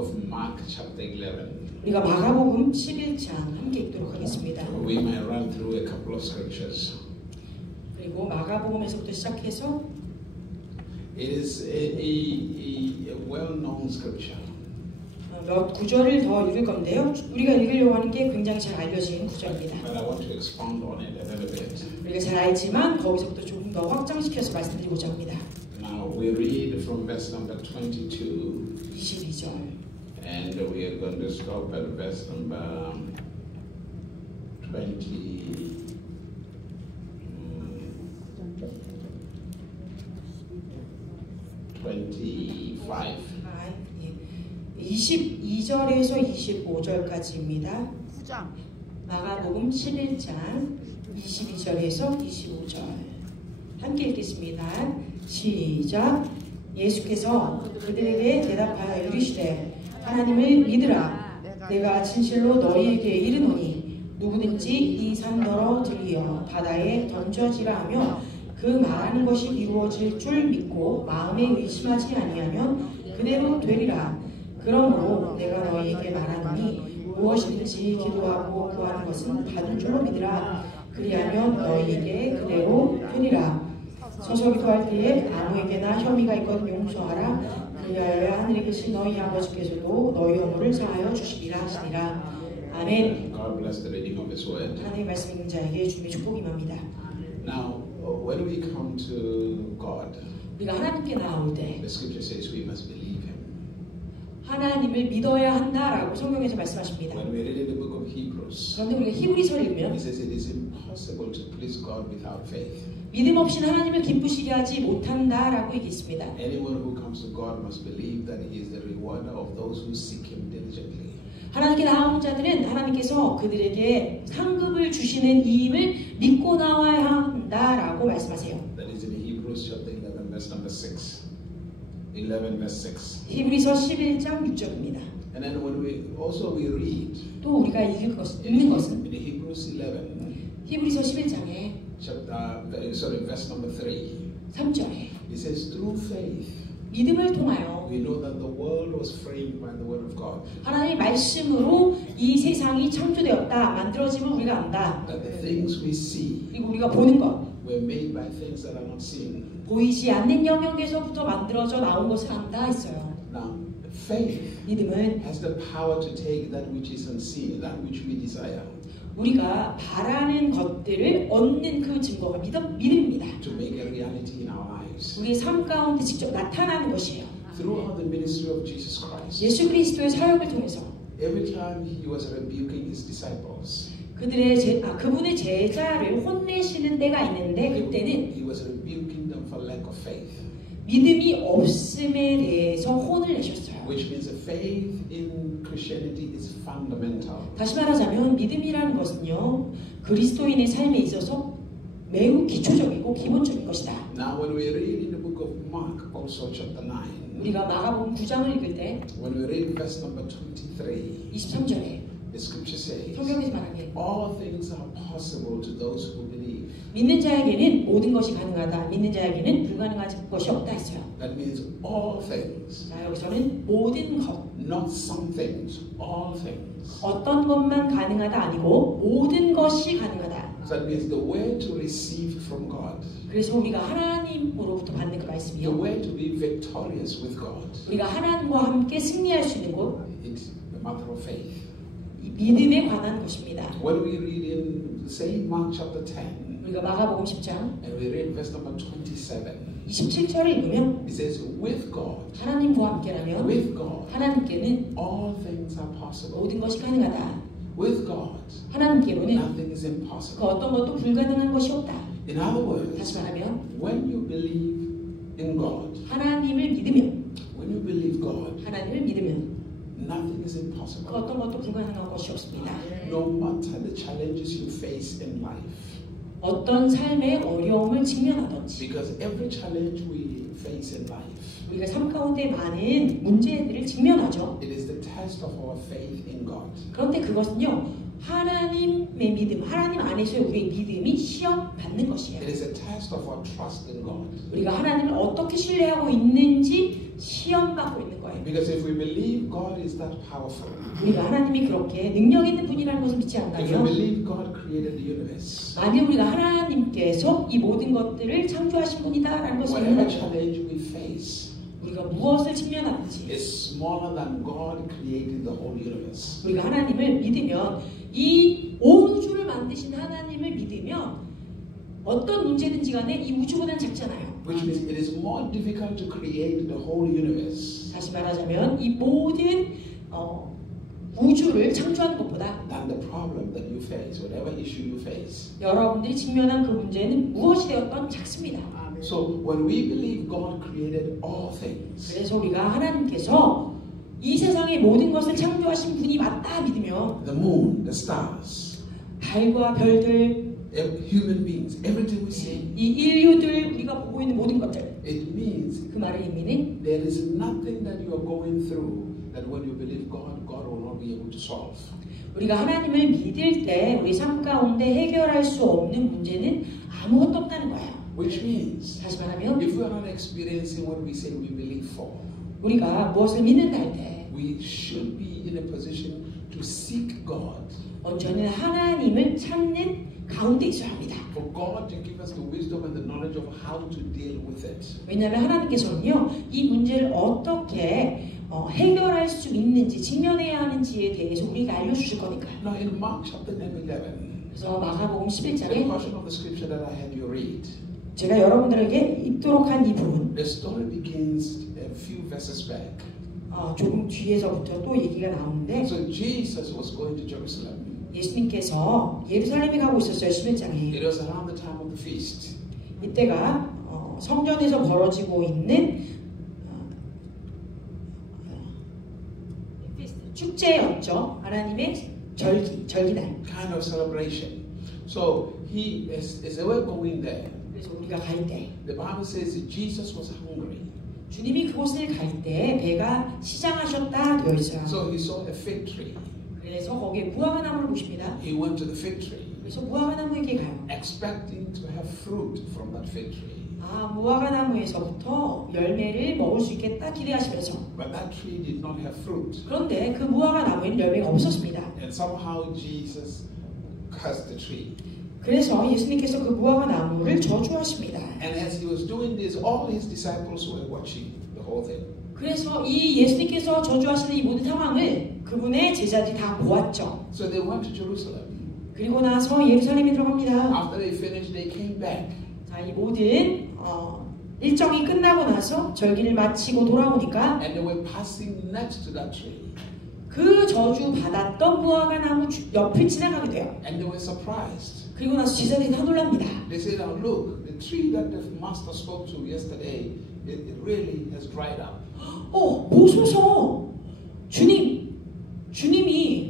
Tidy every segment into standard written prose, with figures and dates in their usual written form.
of Mark chapter 11. 우리가 마가복음 11장 함께 읽도록 하겠습니다. We might run through a couple of scriptures. 그리고 마가복음에서부터 시작해서 It is a well-known scripture. 몇 구절을 더 읽을 건데요. 우리가 읽으려고 하는 게 굉장히 잘 알려진 구절입니다. But I want to expound on it a little bit. 우리가 잘 알지만 거기서부터 조금 더 확장시켜서 말씀드리고자 합니다. Now we read from verse number 22. 22절. And we are going to stop at verse number 25. 22절에서 25절까지입니다. 9장. 마가복음 11장 22절에서 25절 함께 읽겠습니다. 시작. 예수께서 그들에게 대답하여 이르시되 하나님을 믿으라. 내가 진실로 너희에게 이르노니 누구든지 이 산 너러 들리어 바다에 던져지라 하며 그 말하는 것이 이루어질 줄 믿고 마음에 의심하지 아니하면 그대로 되리라. 그러므로 내가 너희에게 말하노니 무엇이든지 기도하고 구하는 것은 받을 줄로 믿으라. 그리하면 너희에게 그대로 되리라. 서서 기도할 때에 아무에게나 혐의가 있거든 용서하라. 그리하여 하늘에 계신 너희 아버지께서도 너희 허물을 사하여 주시리라 하시니라. 아멘. God bless the reading of His word. 하나님의 말씀 읽는 자에게 주님의 축복이 임합니다. Now, when we come to God, 우리가 하나님께 나올 때 the scripture says we must believe Him. 하나님을 믿어야 한다라고 성경에서 말씀하십니다. When we read in the book of Hebrews, 그런데 우리가 히브리서를 읽으면 He says it is impossible to please God without faith. 믿음 없이는 하나님을 기쁘시게 하지 못한다라고 얘기했습니다. Anyone who comes to God must believe that He is the rewarder of those who seek Him diligently. 하나님께 나온 자들은 하나님께서 그들에게 상급을 주시는 이임을 믿고 나와야 한다라고 말씀하세요. That is in Hebrews chapter 11 verse number 6. 11 verse 6. 히브리서 11장 6절입니다. And then when we read 또 우리가 읽는 것은 in Hebrews 11 히브리서 11장에 verse number 3. 3절에 It says through faith 믿음을 통하여 we know that the world was framed by the word of God. 하나님의 말씀으로 이 세상이 창조되었다, 만들어짐을 우리가 안다. That the things we see 그리고 우리가 보는 것, were made by things that are not seen. 보이지 않는 영역에서부터 만들어져 나온 것을 안다 했어요. Now, faith 믿음은 has the power to take that which is unseen, that which we desire, 우리가 바라는 것들을 얻는 그 증거가 믿음입니다. to make a reality in our lives. 우리의 삶 가운데 직접 나타나는 것이에요. Throughout the ministry of Jesus Christ, 예수 그리스도의 사역을 통해서 every time He was rebuking His disciples, 그분의 제자를 혼내시는 때가 있는데 그때는 He was rebuking them for lack of faith. 믿음이 없음에 대해서 혼을 내셨어요. Which means that faith in Christianity is fundamental. 다시 말하자면 믿음이라는 것은요 그리스도인의 삶에 있어서 매우 기초적이고 기본적인 것이다. Now, when we read in the book of Mark, also chapter 9, 우리가 마가복음 9장을 읽을 때 when we read verse number 23, 23절에 the scripture says, 성경에서 말하기에 all things are possible to those who believe. 믿는 자에게는 모든 것이 가능하다. 믿는 자에게는 불가능한 것이 없다 했어요. That means all things, 자, 여기서는 모든 것, not some things, all things. 어떤 것만 가능하다 아니고 모든 것이 가능하다. So that means the way to receive from God, 그래서 우리가 하나님으로부터 받는 그 the 말씀이요. way to be victorious with God, 우리가 하나님과 함께 승리할 수 있는 곳, it's the matter of faith. 이 믿음에 관한 것입니다. When we read in the same Mark chapter 10, 우리가 마가복음 10장 and we read verse number 27, 27절을 읽으면 it says, with God, 하나님과 함께라면 with God, 하나님께는 all things are possible. 모든 것이 가능하다. With God, 하나님께로는 nothing is 그 impossible. 어떤 것도 불가능한 것이 없다. In other words, 다시 말하면 when you believe in God, 하나님을 믿으면 when you believe God, 하나님을 믿으면 nothing is 그 impossible. 어떤 것도 불가능한 것이 없습니다. No matter the challenges you face in life, 어떤 삶의 어려움을 직면하든지 because every challenge we face in life, 우리가 삶 가운데 많은 문제들을 직면하죠. it is the test of our faith in God. 그런데 그것은요 하나님의 믿음, 하나님 안에서의 우리의 믿음이 시험 받는 것이에요. It is a test of our trust in God. 우리가 하나님을 어떻게 신뢰하고 있는지 시험 받고 있는 거예요. Because if we believe God is that powerful. 우리가 하나님이 그렇게 능력 있는 분이라는 것을 믿지 If we 않다면 believe God created the universe, 만약 우리가 하나님께서 이 모든 것들을 창조하신 분이다라는 것을 whatever 믿는다면 challenge we face 우리가 무엇을 직면하든지 is smaller than God created the whole universe. 우리가 하나님을 믿으면 이 온 우주를 만드신 하나님을 믿으면 어떤 문제든지 간에 이 우주보다는 작잖아요. Which means it is more difficult to create the whole universe 다시 말하자면 이 모든 우주를 창조하는 것보다 than the problem that you face, whatever issue you face. 여러분들이 직면한 그 문제는 무엇이 되었던 작습니다. So when we believe God created all things, 그래서 우리가 하나님께서 이 세상의 모든 것을 창조하신 분이 맞다 믿으면 the moon, the stars, 달과 별들, human beings, everything we see, 이 인류들 우리가 보고 있는 모든 것들 it means 그 말의 의미는 there is nothing that you are going through that when you believe God, God will not be able to solve. 우리가 하나님을 믿을 때 우리 삶 가운데 해결할 수 없는 문제는 아무것도 없다는 거예요. Which means 다시 말하면 if we are not experiencing what we say we believe for, 우리가 무엇을 믿는다 할 때 we should be in a position to seek God. 저는 하나님을 찾는 가운데 있어야 합니다. For God to give us the wisdom and the knowledge of how to deal with it. 왜냐하면 하나님께서는요 이 문제를 어떻게 해결할 수 있는지 직면해야 하는지에 대해서 우리가 알려주실 거니까요. Now in Mark chapter 11, 그래서 마가복음 the 11장에 portion of the scripture that I had you read, 제가 여러분들에게 읽도록 한 이 부분 the story begins a few verses back. 조금 뒤에서부터 또 얘기가 나오는데 So Jesus was going to Jerusalem. 예수님께서 예루살렘에 가고 있었어요. 11장에. It was around the time of the feast. 이때가 성전에서 벌어지고 있는 축제였죠. 하나님의 절기날. Kind of celebration. So as they were going there, 그래서 우리가 갈 때 the Bible says that Jesus was hungry. 주님이 그곳을 갈 때 배가 시장하셨다 되어 있어요. So he saw a fig tree. 그래서 거기에 무화과 나무를 보십니다. He went to the fig tree, 그래서 무화과 나무에게 가요. expecting to have fruit from that fig tree. 무화과 나무에서부터 열매를 먹을 수 있겠다 기대하시면서. But that tree did not have fruit. 그런데 그 무화과 나무에는 열매가 없었습니다. And somehow Jesus cursed the tree. 그래서 예수님께서 그 무화과 나무를 저주하십니다. And as he was doing this, all his disciples were watching the whole thing. 그래서 이 예수님께서 저주하시는 이 모든 상황을 그분의 제자들이 다 보았죠. So they went to Jerusalem. 그리고 나서 예루살렘에 들어갑니다. After they finished, they came back. 자, 이 모든 일정이 끝나고 나서 절기를 마치고 돌아오니까 And they were passing next to that tree. 그 저주 받았던 무화과 나무 옆을 지나가게 돼요. And they were surprised. 그리고 나서 제자들이 다 놀랍니다. They said, "Now look, the tree that the master spoke to yesterday, it really has dried up." 보소서 주님이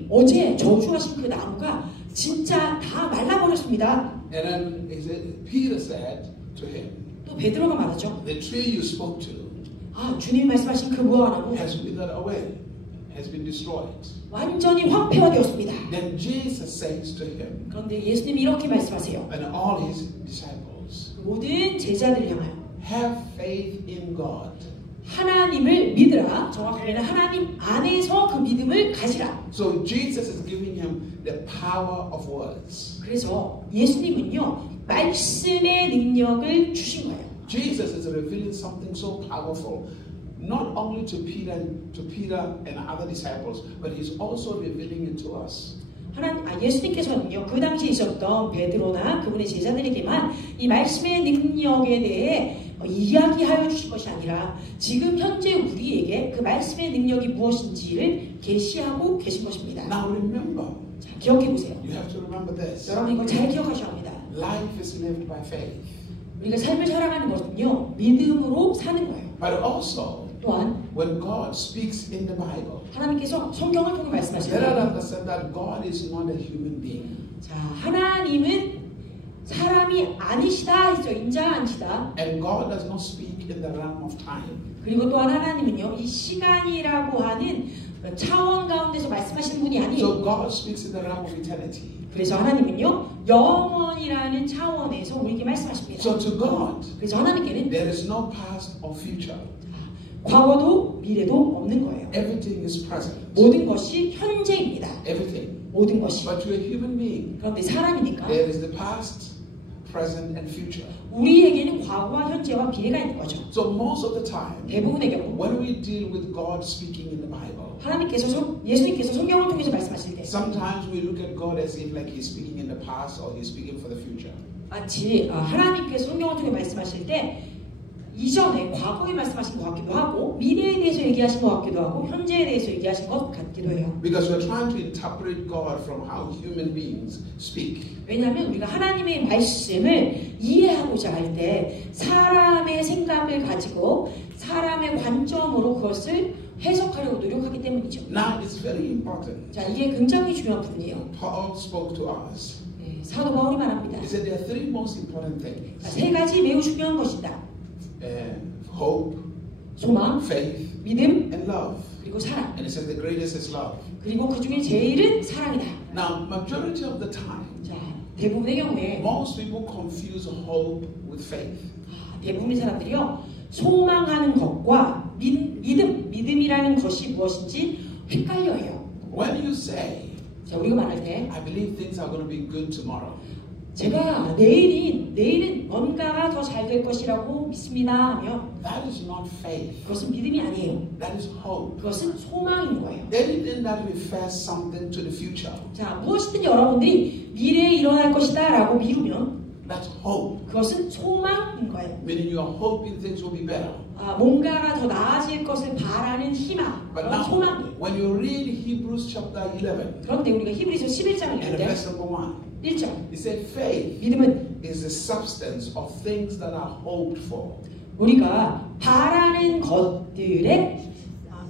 어제 저주하신 그 나무가 진짜 다 말라버렸습니다. And then Peter said to him, 또 베드로가 말하죠. "The tree you spoke to 주님이 말씀하신 그 무화과 나무 has withered away, has been destroyed." 완전히 황폐화되었습니다. Then Jesus says to him 그런데 예수님이 이렇게 말씀하세요. and all his disciples, 모든 제자들을 향하여 "Have faith in God." 하나님을 믿으라. 정확하게는 하나님 안에서 그 믿음을 가지라. So Jesus is giving him the power of words. 그래서 예수님은요 말씀의 능력을 주신 거예요. Jesus is revealing something so powerful, not only to Peter and other disciples, but he's also revealing it to us. 예수님께서는요 그 당시에 있었던 베드로나 그분의 제자들에게만 이 말씀의 능력에 대해 이야기하여 주신 것이 아니라 지금 현재 우리에게 그 말씀의 능력이 무엇인지를 계시하고 계신 것입니다. Now remember, 자, 기억해 보세요. you have to remember this. 여러분 이걸 잘 기억하셔야 합니다. Life is lived by faith. 우리가 삶을 살아가는 것은요 믿음으로 사는 거예요. But also, 또한 when God speaks in the Bible, 하나님께서 성경을 통해 말씀하실 let us 때 understand that God is not a human being. 자, 하나님은 사람이 아니시다 했죠. 인자가 아니시다. And God does not speak in the realm of time. 그리고 또한 하나님은요 이 시간이라고 하는 차원 가운데서 말씀하시는 분이 아니에요. So God speaks in the realm of eternity. 그래서 하나님은요 영원이라는 차원에서 우리에게 말씀하십니다. So to God, 그래서 하나님께는 there is no past or future. 과거도 미래도 없는 거예요. Everything is present. 모든 것이 현재입니다. Everything. 모든 것이. But to a human being, 그런데 사람이니까 there is the past, present, and future. 우리에게는 과거와 현재와 미래가 있는 거죠. So most of the time, 대부분의 경우 when we deal with God speaking in the Bible, 예수님께서 성경을 통해서 말씀하실 때 sometimes we look at God as if like He's speaking in the past or He's speaking for the future. 마치 하나님께서 성경을 통해 말씀하실 때 이전에 과거에 말씀하신 것 같기도 하고 미래에 대해서 얘기하신 것 같기도 하고 현재에 대해서 얘기하신 것 같기도 해요. Because we're trying to interpret God from how human beings speak. 왜냐하면 우리가 하나님의 말씀을 이해하고자 할 때 사람의 생각을 가지고 사람의 관점으로 그것을 해석하려고 노력하기 때문이죠. Now it's very important. 자, 이게 굉장히 중요한 부분이에요. Paul spoke to us. 네, 사도 바울이 말합니다. He said there are three most important things. 세 가지 매우 중요한 것이다. Hope, 소망, faith, 믿음, and love. 그리고 사랑. And it says the greatest is love. 그리고 그 중에 제일은 사랑이다. Now, majority of the time, 자, 대부분의 경우에 most people confuse hope with faith. 대부분의 사람들이요 소망하는 것과 믿음이라는 것이 무엇인지 헷갈려요. When you say, 자, 우리가 말할 때 I believe things are going to be good tomorrow. 제가 내일은 뭔가가 더 잘 될 것이라고 믿습니다 하면 That is not faith. 그것은 믿음이 아니에요. That is hope. 그것은 소망인 거예요. Anything that refers something to the future. 자, 무엇이든 여러분들이 미래에 일어날 것이다 라고 미루면 That's hope. 그것은 소망인 거예요. Meaning you are hoping things will be better. 뭔가가 더 나아질 것을 바라는 희망, But 그런 now, 소망이에요. when you read Hebrews chapter 11, 그런데 우리가 히브리서 11장을 and 읽을 때 verse number 1, 1절 it said faith 믿음은 is the substance of things that are hoped for. 우리가 바라는 것들의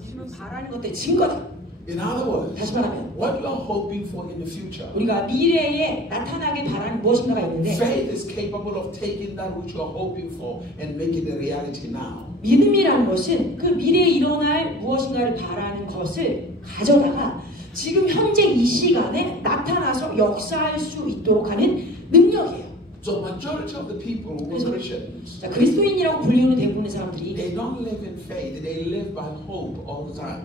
믿음은 바라는 것들의 증거다. In other words, 다시 말하면 what you are hoping for in the future, 우리가 미래에 나타나게 바라는 무엇인가가 있는데 faith is capable of taking that which you are hoping for and make it a reality now. 믿음이라는 것은 그 미래에 일어날 무엇인가를 바라는 것을 가져다가 지금 현재 이 시간에 나타나서 역사할 수 있도록 하는 능력이에요. So majority of the people who are Christians, 자, 그리스도인이라고 불리우는 대부분의 사람들이 they don't live in faith, they live by hope all the time.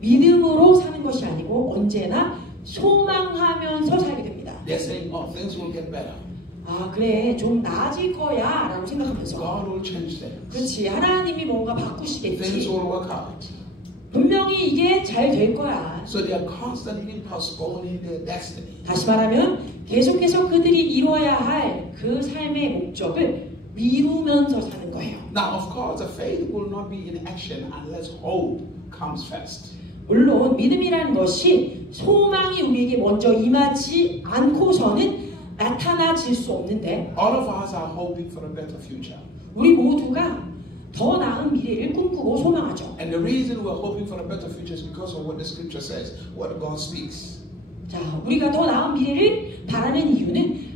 믿음으로 사는 것이 아니고 언제나 소망하면서 살게 됩니다. They're saying, oh, things will get better. 그래 좀 나아질 거야 라고 생각하면서 God will change things. 그렇지 하나님이 뭔가 Things 바꾸시겠지 will work out. 분명히 이게 잘 될 거야. So they are constantly postponing their destiny. 다시 말하면 계속해서 그들이 이뤄야 할 그 삶의 목적을 미루면서 사는 거예요. Now, of course, the faith will not be in action unless hope comes first. 물론 믿음이라는 것이 소망이 우리에게 먼저 임하지 않고서는 나타나질 수 없는데 All of us are hoping for a better future. 우리 모두가 더 나은 미래를 꿈꾸고 소망하죠. And the reason we're hoping for a better future is because of what the scripture says, what God speaks. 자, 우리가 더 나은 미래를 바라는 이유는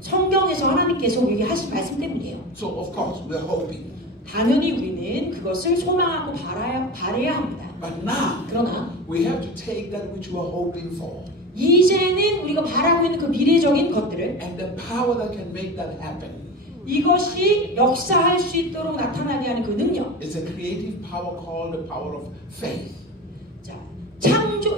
성경에서 하나님께서 우리에게 하신 말씀 때문이에요. So, of course, we're hoping. 당연히 우리는 그것을 소망하고 바라야 합니다. But now, 그러나 we have to take that which we're hoping for 이제는 우리가 바라고 있는 그 미래적인 것들을 and the power that can make that happen 이것이 역사할 수 있도록 나타나게 하는 그 능력. is a creative power called the power of faith. 자,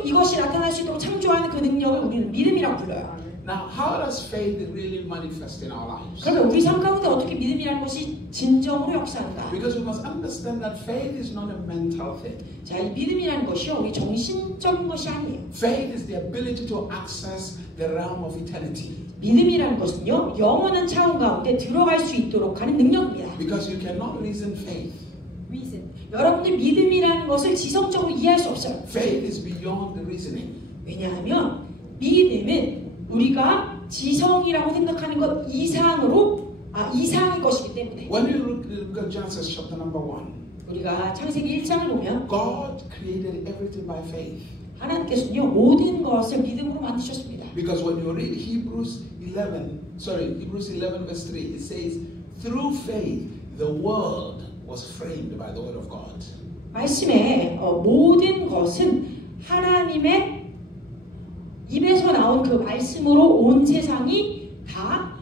이것이 나타날 수 있도록 창조하는 그 능력을 우리는 믿음이라고 불러요. Now, how does faith really manifest in our lives? 그러면 우리 삶 가운데 어떻게 믿음이라는 것이 진정으로 역사한가? Because we must understand that faith is not a mental thing. 자, 이 믿음이라는 것이요, 우리 정신적인 것이 아니에요. Faith is the ability to access the realm of eternity. 믿음이라는 것은요, 영원한 차원 가운데 들어갈 수 있도록 하는 능력입니다. Because you cannot reason faith. 여러분들 믿음이라는 것을 지성적으로 이해할 수 없어요. Faith is beyond the reasoning. 왜냐하면 믿음은 우리가 지성이라고 생각하는 것 이상의 것이기 때문에. When you look at Genesis chapter number 1, 우리가 창세기 1장을 보면 God created everything by faith. 하나님께서는요 모든 것을 믿음으로 만드셨습니다. Because when you read Hebrews 11 verse 3, it says, through faith the world was framed by the word of God. 말씀에 모든 것은 하나님의 입에서 나온 그 말씀으로 온 세상이 다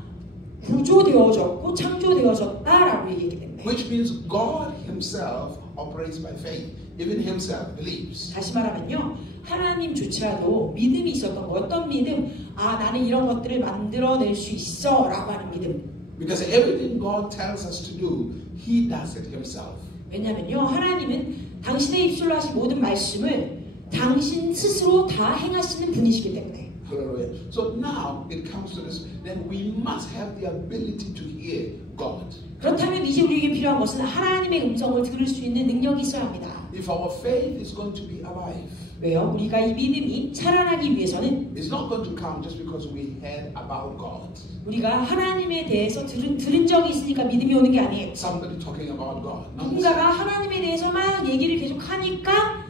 구조되어졌고 창조되어졌다라고 얘기했기 때문에. Which means God himself operates by faith. Even himself believes. 다시 말하면요, 하나님조차도 믿음이 있었던 거. 어떤 믿음? 아, 나는 이런 것들을 만들어낼 수 있어 라고 하는 믿음. Because everything God tells us to do, He does it Himself. 왜냐면요, 하나님은 당신의 입술로 하신 모든 말씀을 당신 스스로 다 행하시는 분이시기 때문에. Hallelujah. So now it comes to this, then we must have the ability to hear God. 그렇다면 이제 우리에게 필요한 것은 하나님의 음성을 들을 수 있는 능력이 있어야 합니다. If our faith is going to be alive, 왜요? 우리가 이 믿음이 살아나기 위해서는 it's not going to come just because we heard about God. 우리가 하나님에 대해서 들은 적이 있으니까 믿음이 오는 게 아니에요. Somebody talking about God. Not 누군가가 하나님에 대해서 막 얘기를 계속 하니까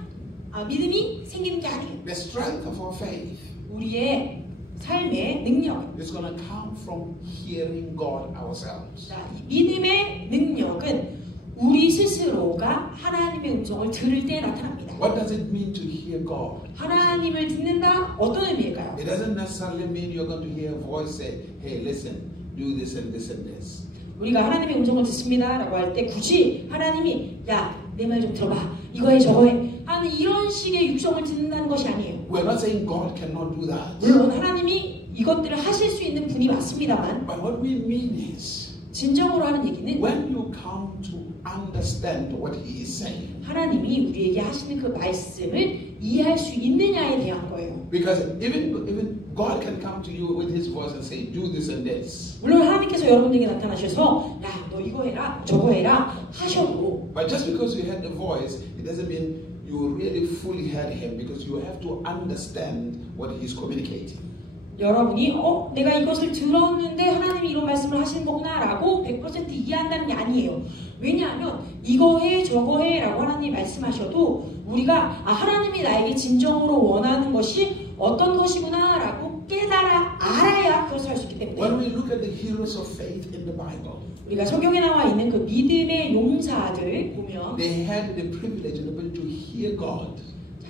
믿음이 생기는 게 아니에요. the strength of our faith 우리의 삶의 능력, is going to come from hearing God ourselves. 자, 이 믿음의 능력은 우리 스스로가 하나님의 음성을 들을 때 나타납니다. What does it mean to hear God? 하나님을 듣는다? 어떤 의미일까요? It doesn't necessarily mean you're going to hear a voice say, hey, listen, do this and this and this. 우리가 하나님의 음성을 듣습니다 라고 할 때 굳이 하나님이 야, 내 말 좀 들어봐, 이거 해 저거 해 하는 이런 식의 육성을 듣는다는 것이 아니에요. We're not saying God cannot do that. 물론 하나님이 이것들을 하실 수 있는 분이 맞습니다만 But what we mean is, 진정으로 하는 얘기는 when you come to understand what He is saying, 하나님이 우리에게 하시는 그 말씀을 이해할 수 있느냐에 대한 거예요. because even God can come to you with His voice and say, do this and this. 물론 하나님께서 여러분에게 나타나셔서 야, 너 이거 해라 저거 해라 하셔도, But just because you heard the voice, it doesn't mean you really fully heard Him, because you have to understand what He's communicating. 여러분이 내가 이것을 들었는데 하나님이 이런 말씀을 하시는 거구나 라고 100% 이해한다는 게 아니에요. 왜냐하면 이거 해 저거 해 라고 하나님이 말씀하셔도 우리가 하나님이 나에게 진정으로 원하는 것이 어떤 것이구나 라고 깨달아 알아야 그것을 할 수 있기 때문에. When we look at the heroes of faith in the Bible, 우리가 성경에 나와 있는 그 믿음의 용사들 보면 they had the privilege and the ability to hear God.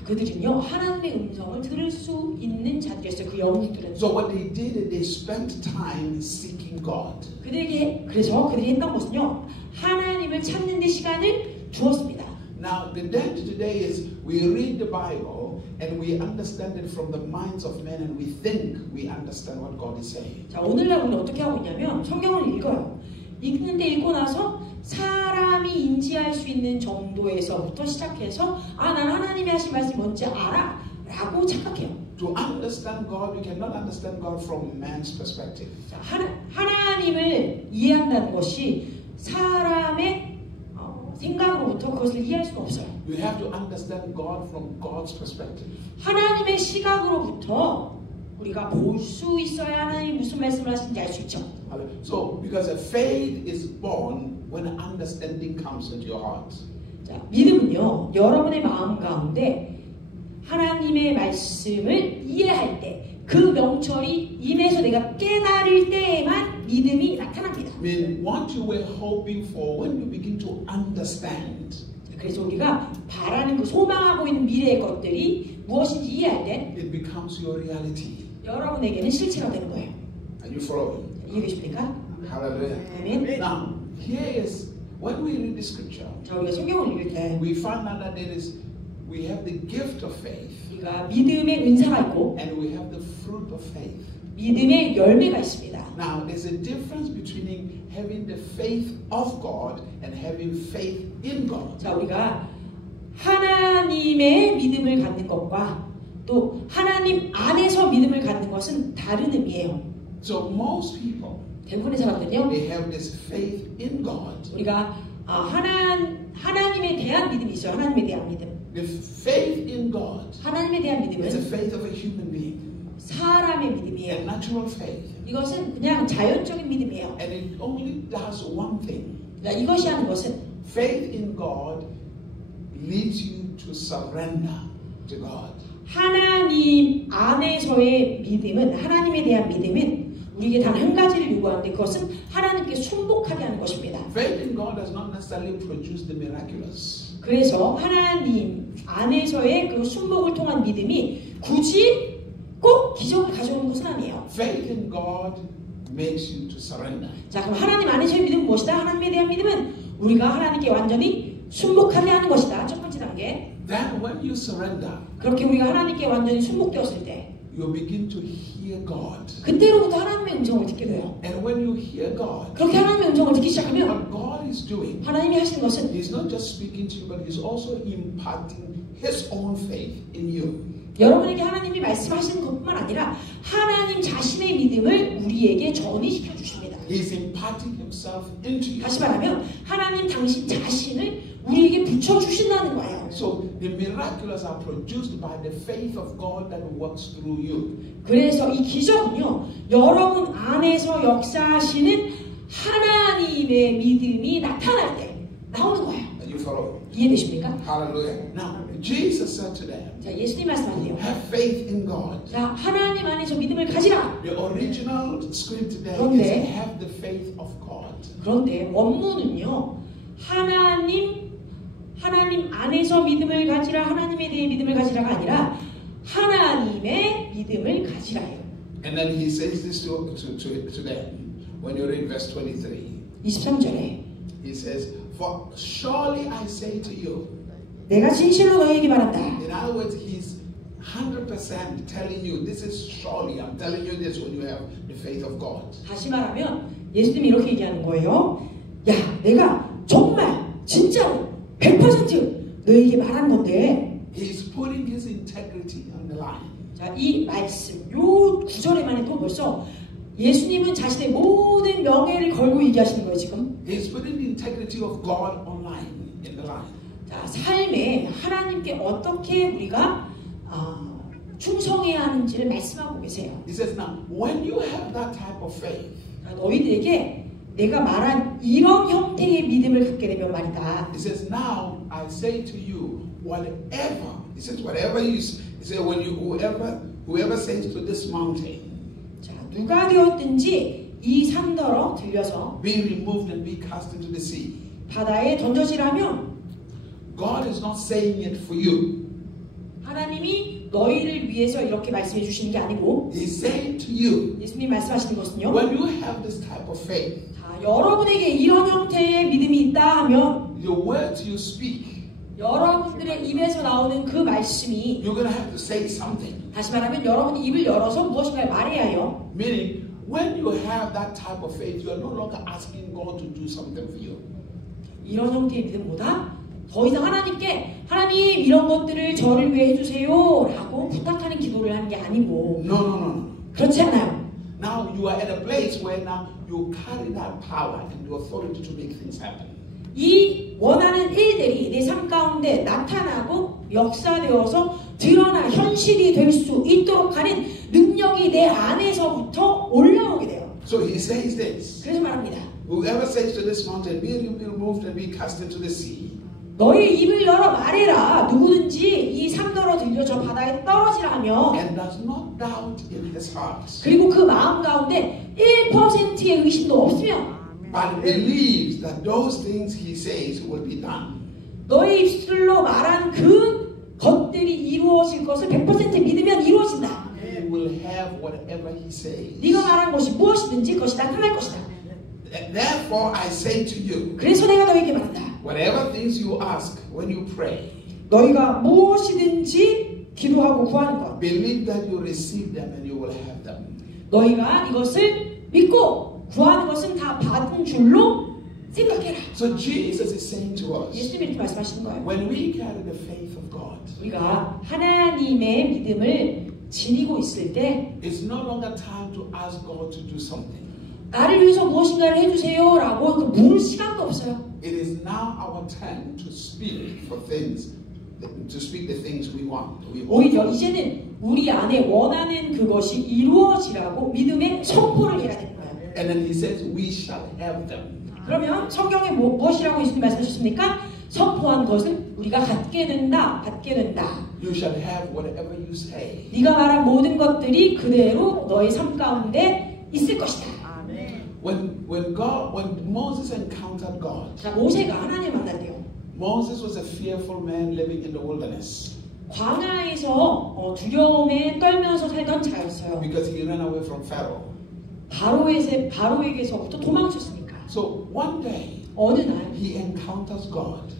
그들은요 하나님의 음성을 들을 수 있는 자들이었어요. 그 영웅들은. So what they did, they spent time seeking God. 그래서 그들이 했던 것은요 하나님을 찾는 데 시간을 주었습니다. Now the danger today is we read the Bible and we understand it from the minds of men and we think we understand what God is saying. 자, 오늘날 우리는 어떻게 하고 있냐면 성경을 읽어요. 읽는데 읽고 나서 사람이 인지할 수 있는 정도에서부터 시작해서 난 하나님이 하신 말씀이 뭔지 알아 라고 착각해요. To understand God, we cannot understand God from man's perspective. 자, 하나님을 이해한다는 것이 사람의 생각으로부터 그것을 이해할 수가 없어요. You have to understand God from God's perspective. 하나님의 시각으로부터 우리가 볼 수 있어야 하나님이 무슨 말씀을 하시는지 알 수 있죠. So, because a faith is born when understanding comes into your heart. 자, 믿음은요, 여러분의 마음 가운데 하나님의 말씀을 이해할 때 그 명철이 임해서 내가 깨달을 때에만 믿음이 나타납니다. I mean, what you were hoping for, when you begin to understand, 그래서 우리가 바라는 그 소망하고 있는 미래의 것들이 무엇인지 이해할 때 it becomes your reality. 여러분에게는 실체가 되는 거예요. Are you following? 이해되십니까? Hallelujah. 아멘. Now, here is, when we read the scripture, 자, 우리가 성경을 읽을 때 we find out that we have the gift of faith 우리가 믿음의 은사가 있고 and we have the fruit of faith. 믿음의 열매가 있습니다. Now, there's a difference between having the faith of God and having faith in God. 자, 우리가 하나님의 믿음을 갖는 것과 또 하나님 안에서 믿음을 갖는 것은 다른 의미예요. So most people, 대부분의 사람들은요, they have this faith in God. 우리가 하나님에 대한 믿음이 있어요. 하나님에 대한 믿음. The faith in God 하나님에 대한 is the 믿음은 faith of a human being, 사람의 a 믿음이에요. natural faith. 이것은 그냥 자연적인 믿음이에요. And it only does one thing. 이것이 하는 것은 Faith in God leads you to surrender to God. 하나님 안에서의 믿음은, 하나님에 대한 믿음은 우리에게 단 한 가지를 요구하는데 그것은 하나님께 순복하게 하는 것입니다. Faith in God does not necessarily produce the miraculous. 그래서 하나님 안에서의 그 순복을 통한 믿음이 굳이 꼭 기적을 가져오는 것은 아니에요. Faith in God makes you to surrender. 자, 그럼 하나님 안에서의 믿음은 무엇이다? 하나님에 대한 믿음은 우리가 하나님께 완전히 순복하게 하는 것이다. 첫 번째 단계. Then when you surrender, 그렇게 우리가 하나님께 완전히 순복되었을 때 you begin to hear God. 그때로부터 하나님의 음성을 듣게 돼요. And when you hear God, 그렇게 하나님의 음성을 듣기 시작하면 what God is doing, 하나님이 하시는 것은 He's not just speaking to you, but He's also imparting His own faith in you. 여러분에게 하나님이 말씀하시는 것뿐만 아니라 하나님 자신의 믿음을 우리에게 전이시켜 주십니다. He's imparting Himself into you. 다시 말하면 하나님 당신 자신을 우리에게 붙여주신다는 거예요. So the miraculous are produced by the faith of God that works through you. 그래서 이 기적은요, 여러분 안에서 역사하시는 하나님의 믿음이 나타날 때 나오는 거예요. Are you following? 이해되십니까? Hallelujah. Now, Jesus said to them, 자, 예수님 말씀하세요. have faith in God. 자, 하나님 안에서 믿음을 가지라. The original script there 그런데, is have the faith of God. 그런데 원문은요, 하나님 안에서 믿음을 가지라, 하나님에 대해 믿음을 가지라가 아니라 하나님의 믿음을 가지라예요. And then he says this to them when you read verse 23. 23절에 He says, for surely I say to you. 내가 진실로 너희에게 말한다. In other words, he's 100% telling you, this is surely, I'm telling you this when you have the faith of God. 다시 말하면 예수님이 이렇게 얘기하는 거예요. 야, 내가 정말 진짜로 100% 너희에게 말한 건데. He's putting his integrity on the line. 자, 이 말씀, 요 구절에만 해도 벌써 예수님은 자신의 모든 명예를 걸고 얘기하시는 거예요, 지금. He's putting the integrity of God online in the line. 자, 삶에 하나님께 어떻게 우리가 충성해야 하는지를 말씀하고 계세요. He says, now, when you have that type of faith, 자, 너희들에게 내가 말한 이런 형태의 믿음을 갖게 되면 말이다. he says, now I say to you, whatever, he says, whatever you, he said, when you, whoever says to this mountain, 자, 누가 되었든지 이 산더러 들려서 be removed and be cast into the sea. 바다에 던져지라면 God is not saying it for you. 하나님이 너희를 위해서 이렇게 말씀해 주시는 게 아니고 He's saying to you, 예수님 말씀하시는 것은요. when you have this type of faith, 자, 여러분에게 이런 형태의 믿음이 있다 하면 the words you speak, 여러분들의 입에서 나오는 그 말씀이 you're going to have to say something. 다시 말하면 여러분이 입을 열어서 무엇인가를 말해야 해요. Meaning, when you have that type of faith, you are no longer asking God to do something for you. 이런 형태의 믿음보다 더 이상 하나님께 하나님 이런 것들을 저를 위해 해주세요 라고 부탁하는 기도를 하는 게 아니고 No. 그렇지 않아요. Now you are at a place where now you carry that power and the authority to make things happen. 이 원하는 일들이 내 삶 가운데 나타나고 역사되어서 드러나 현실이 될 수 있도록 하는 능력이 내 안에서부터 올라오게 돼요. So he says this. 그래서 말합니다. Whoever says to this mountain, be removed and be cast into the sea. 너희 입을 열어 말해라. 누구든지 이 산더러 들려 저 바다에 떨어지라 하면 And does not doubt in his heart, 그리고 그 마음 가운데 1%의 의심도 없으면 but believes that those things he says will be done. 너희 입술로 말한 그 것들이 이루어질 것을 100% 믿으면 이루어진다. He will have whatever he says. 네가 말한 것이 무엇이든지 그것이 나타날 것이다. And therefore I say to you, 그래서 내가 너에게 말한다. whatever things you ask when you pray, 너희가 무엇이든지 기도하고 구하는 것. believe that you receive them and you will have them. 너희가 이것을 믿고 구하는 것은 다 받은 줄로 생각해라. So Jesus is saying to us, 예수님이 이렇게 말씀하시는 거예요. when we carry the faith of God, 우리가 하나님의 믿음을 지니고 있을 때 it's no longer time to ask God to do something. 나를 위해서 무엇인가를 해주세요 라고 물을 시간도 없어요. It is now our time to speak for things, to speak the things we want. 오히려 이제는 우리 안에 원하는 그것이 이루어지라고 믿음의 선포를 해야 되는 거예요. And then he says, we shall have them. 그러면 성경에 무엇이라고 예수님 말씀하셨습니까? 선포한 것을 우리가 갖게 된다. 받게 된다. You shall have whatever you say. 네가 말한 모든 것들이 그대로 너의 삶 가운데 있을 것이다. When Moses encountered God, 자, 모세가 하나님을 만났대요. Moses was a fearful man living in the wilderness 광야에서 두려움에 떨면서 살던 자였어요. because he ran away from Pharaoh. 바로에게서부터 도망쳤으니까. So one day, 어느 날 he encounters God.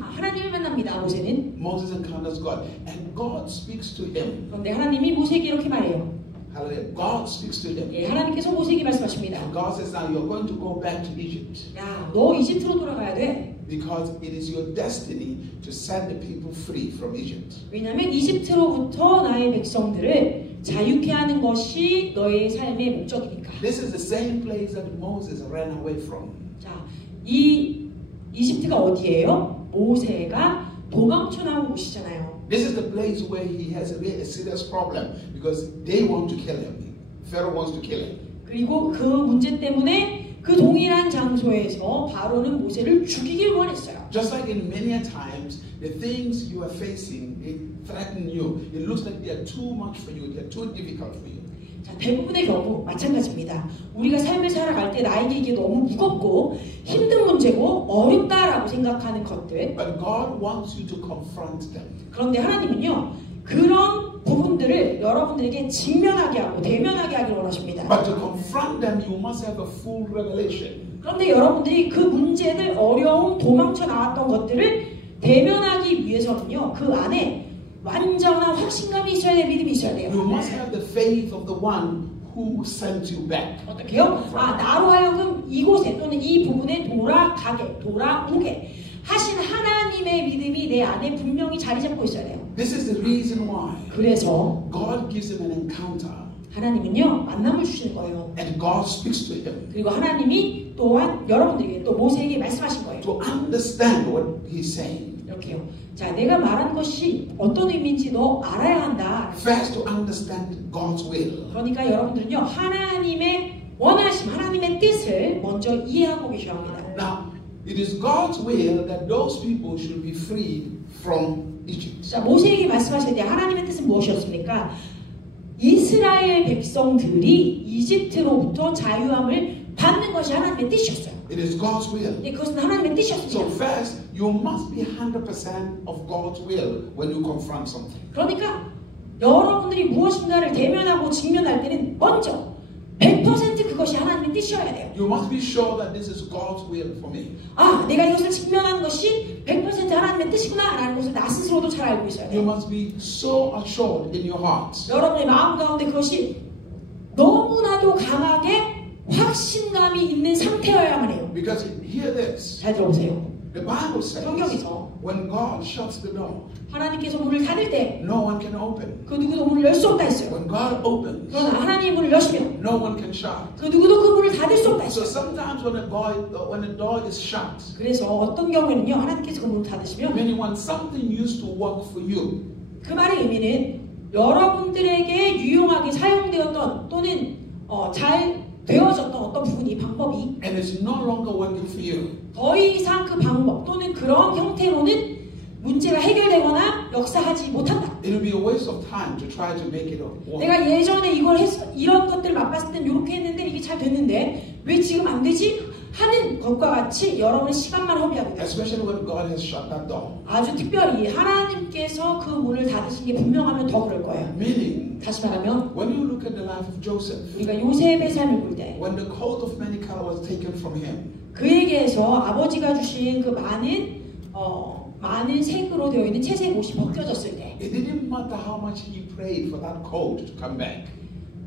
하나님을 만납니다. 모세는. Moses encounters God, and God speaks to him. 그런데 하나님이 모세에게 이렇게 말해요. Hallelujah. God speaks to him. 예, 하나님께서 모세에게 말씀하십니다. And God says, now you're going to go back to Egypt. 야, 너 이집트로 돌아가야 돼. Because it is your destiny to set the people free from Egypt. 왜냐하면 이집트로부터 나의 백성들을 자유케 하는 것이 너의 삶의 목적이니까. This is the same place that Moses ran away from. 자, 이 이집트가 어디예요? 모세가 도망쳐 나온 곳이잖아요. This is the place where he has a really serious problem because they want to kill him. Pharaoh wants to kill him. 그리고 그 문제 때문에 그 동일한 장소에서 바로는 모세를 죽이길 원했어요. Just like in many times, the things you are facing, they threaten you. It looks like they are too much for you. They are too difficult for you. 자, 대부분의 경우 마찬가지입니다. 우리가 삶을 살아갈 때 나에게 이게 너무 무겁고 힘든 문제고 어렵다라고 생각하는 것들. But God wants you to confront them. 그런데 하나님은요, 그런 부분들을 여러분들에게 직면하게 하고 대면하게 하길 원하십니다. But to confront them, you must have a full revelation. 그런데 여러분들이 그 문제들, 어려움, 도망쳐 나왔던 것들을 대면하기 위해서는요, 그 안에 완전한 확신감이 있어야 돼요. 믿음이 있어야 돼요. You must have the faith of the one who sent you back. 어떻게요? 나로 하여금 이곳에 또는 이 부분에 돌아오게 하신 하나님의 믿음이 내 안에 분명히 자리 잡고 있어야 돼요. This is the reason why 그래서 God gives him an encounter. 하나님은요, 만남을 주시는 거예요. And God speaks to him. 그리고 하나님이 또한 여러분들에게 또 모세에게 말씀하신 거예요. To understand what he's saying. 이렇게요. 자, 내가 말한 것이 어떤 의미인지 너 알아야 한다. First to understand God's will. 그러니까 여러분들은요, 하나님의 원하심, 하나님의 뜻을 먼저 이해하고 계셔야 합니다. Now, it is God's will that those people should be freed from Egypt. 자, 모세에게 말씀하실 때 하나님의 뜻은 무엇이었습니까? 이스라엘 백성들이 이집트로부터 자유함을 받는 것이 하나님의 뜻이었어요. It is God's will. 네, 그것은 하나님의 So 뜻이었습니다. first, you must be 100% of God's will when you confront something. 그러니까 여러분들이 무엇인가를 대면하고 직면할 때는 먼저 100% 그것이 하나님의 뜻이어야 돼요. You must be sure that this is God's will for me. 아, 내가 이것을 직면하는 것이 100% 하나님의 뜻이구나 라는 것을 나 스스로도 잘 알고 있어야 You 돼요. must be so assured in your heart. 여러분의 마음 가운데 그것이 너무나도 강하게 확신감이 있는 상태여야만 해요. Because hear this. 잘 들어보세요. The Bible says 성경에서 when God shuts the door, 하나님께서 문을 닫을 때 no one can open. 그 누구도 문을 열 수 없다 했어요. When God opens, 그러나 하나님이 문을 여시면 no one can shut. 그 누구도 그 문을 닫을 수 없다 So 했어요. sometimes when the door is shut, 그래서 어떤 경우에는요, 하나님께서 그 문을 닫으시면 meaning when something used to work for you, 그 말의 의미는 여러분들에게 유용하게 사용되었던 또는 잘 되어졌던 어떤 부분이 방법이 and it's no longer working for you, 더 이상 그 방법 또는 그런 형태로는 문제가 해결되거나 역사하지 못한다. it will be a waste of time to try to make it work. 내가 예전에 이걸 했어, 이런 것들을 맛봤을 땐 이렇게 했는데 이게 잘 됐는데 왜 지금 안 되지? 하는 것과 같이 여러분의 시간만 허비하게 돼요. Especially when God has shut that door. 아주 특별히 하나님께서 그 문을 닫으신 게 분명하면 더 그럴 거예요. Meaning, 다시 말하면 when you look at the life of Joseph, 우리가 요셉의 삶을 볼 때 when the coat of many colors was taken from him, 그에게서 아버지가 주신 그 많은 색으로 되어 있는 채색 옷이 벗겨졌을 때 it didn't matter how much he prayed for that coat to come back.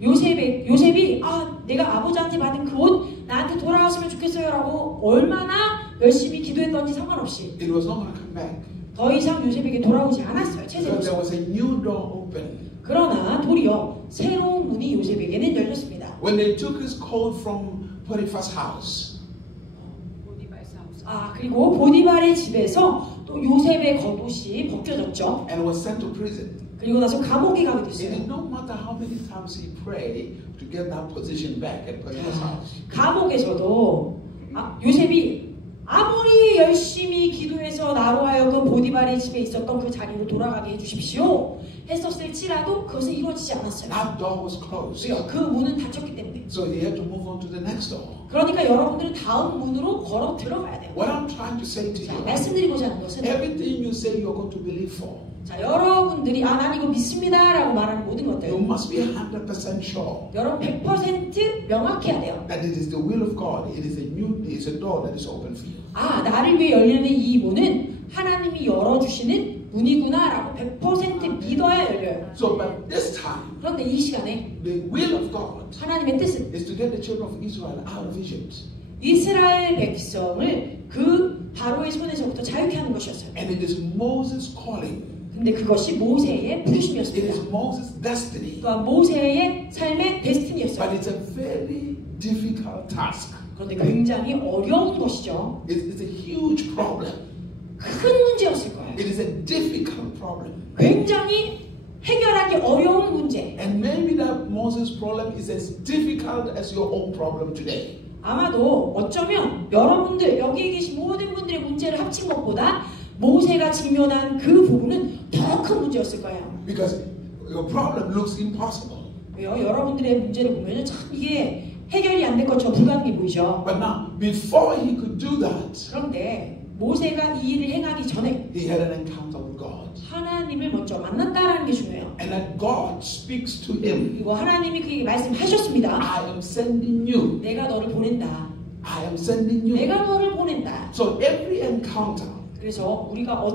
요셉이 내가 아버지한테 받은 그 옷 나한테 돌아왔으면 좋겠어요라고 얼마나 열심히 기도했던지 상관없이 It was not going to come back. 더 이상 요셉에게 돌아오지 않았어요. 채색 Because there 옷이. was a new door open. 그러나 도리어 새로운 문이 요셉에게는 열렸습니다. When they took his coat from Potiphar's house, 그리고 보디발의 집에서 또 요셉의 겉옷이 벗겨졌죠. and was sent to prison. 그리고 나서 감옥에 가게 It 됐어요. did not matter how many times he prayed to get that position back at Potiphar's house. 감옥에서도 요셉이 아무리 열심히 기도해서 나로 하여금 보디발의 집에 있었던 그 자리로 돌아가게 해주십시오 했었을지라도 그것은 이루어지지 않았어요. That door was closed. 그 문은 닫혔기 때문에. So he had to move on to the next door. 그러니까 여러분들은 다음 문으로 걸어 들어가야 돼요. What I'm trying to say to 자, you, 말씀드리고자 하는 것은 everything you say you're going to believe for, 자, 여러분들이 난 이거 믿습니다라고 믿음이라고 말하는 모든 You 것들 must be 100% sure 여러분 100% 명확해야 돼요. that it is the will of God. It is a door that is open for you. 아, 나를 위해 열리는 이 문은 하나님이 열어주시는 문이구나라고 100% 믿어야 열려요. So, but this time, 그런데 이 시간에 the will of God 하나님의 뜻은 is to get the children of Israel out of Egypt. 이스라엘 백성을 그 바로의 손에서부터 자유케 하는 것이었어요. And it is Moses' calling. 근데 그것이 모세의 It 부르심이었습니다. is Moses' destiny. 또한 모세의 삶의 But 데스티니였어요. it's a very difficult task. 그런데 굉장히 어려운 것이죠. It's a huge problem. 큰 문제였을 거예요. It is a difficult problem. 굉장히 해결하기 어려운 문제. And maybe that Moses' problem is as difficult as your own problem today. 아마도 어쩌면 여러분들 여기에 계신 모든 분들의 문제를 합친 것보다 모세가 직면한 그 부분은 더 큰 문제였을 거예요. Because your problem looks impossible. 왜요? 여러분들의 문제를 보면 참 이게 해결이 안 될 것처럼 불가능해 보이죠. But now, before he could do that, 그런데 모세가 이 일을 행하기 전에 he had an encounter with God. 하나님을 먼저 만났다라는 게 중요해요. And that God speaks to him. 그리고 하나님이 그에게 말씀하셨습니다. I am sending you. 내가 너를 보낸다. I am sending you. 내가 너를 보낸다. So every encounter, 그래서 우리가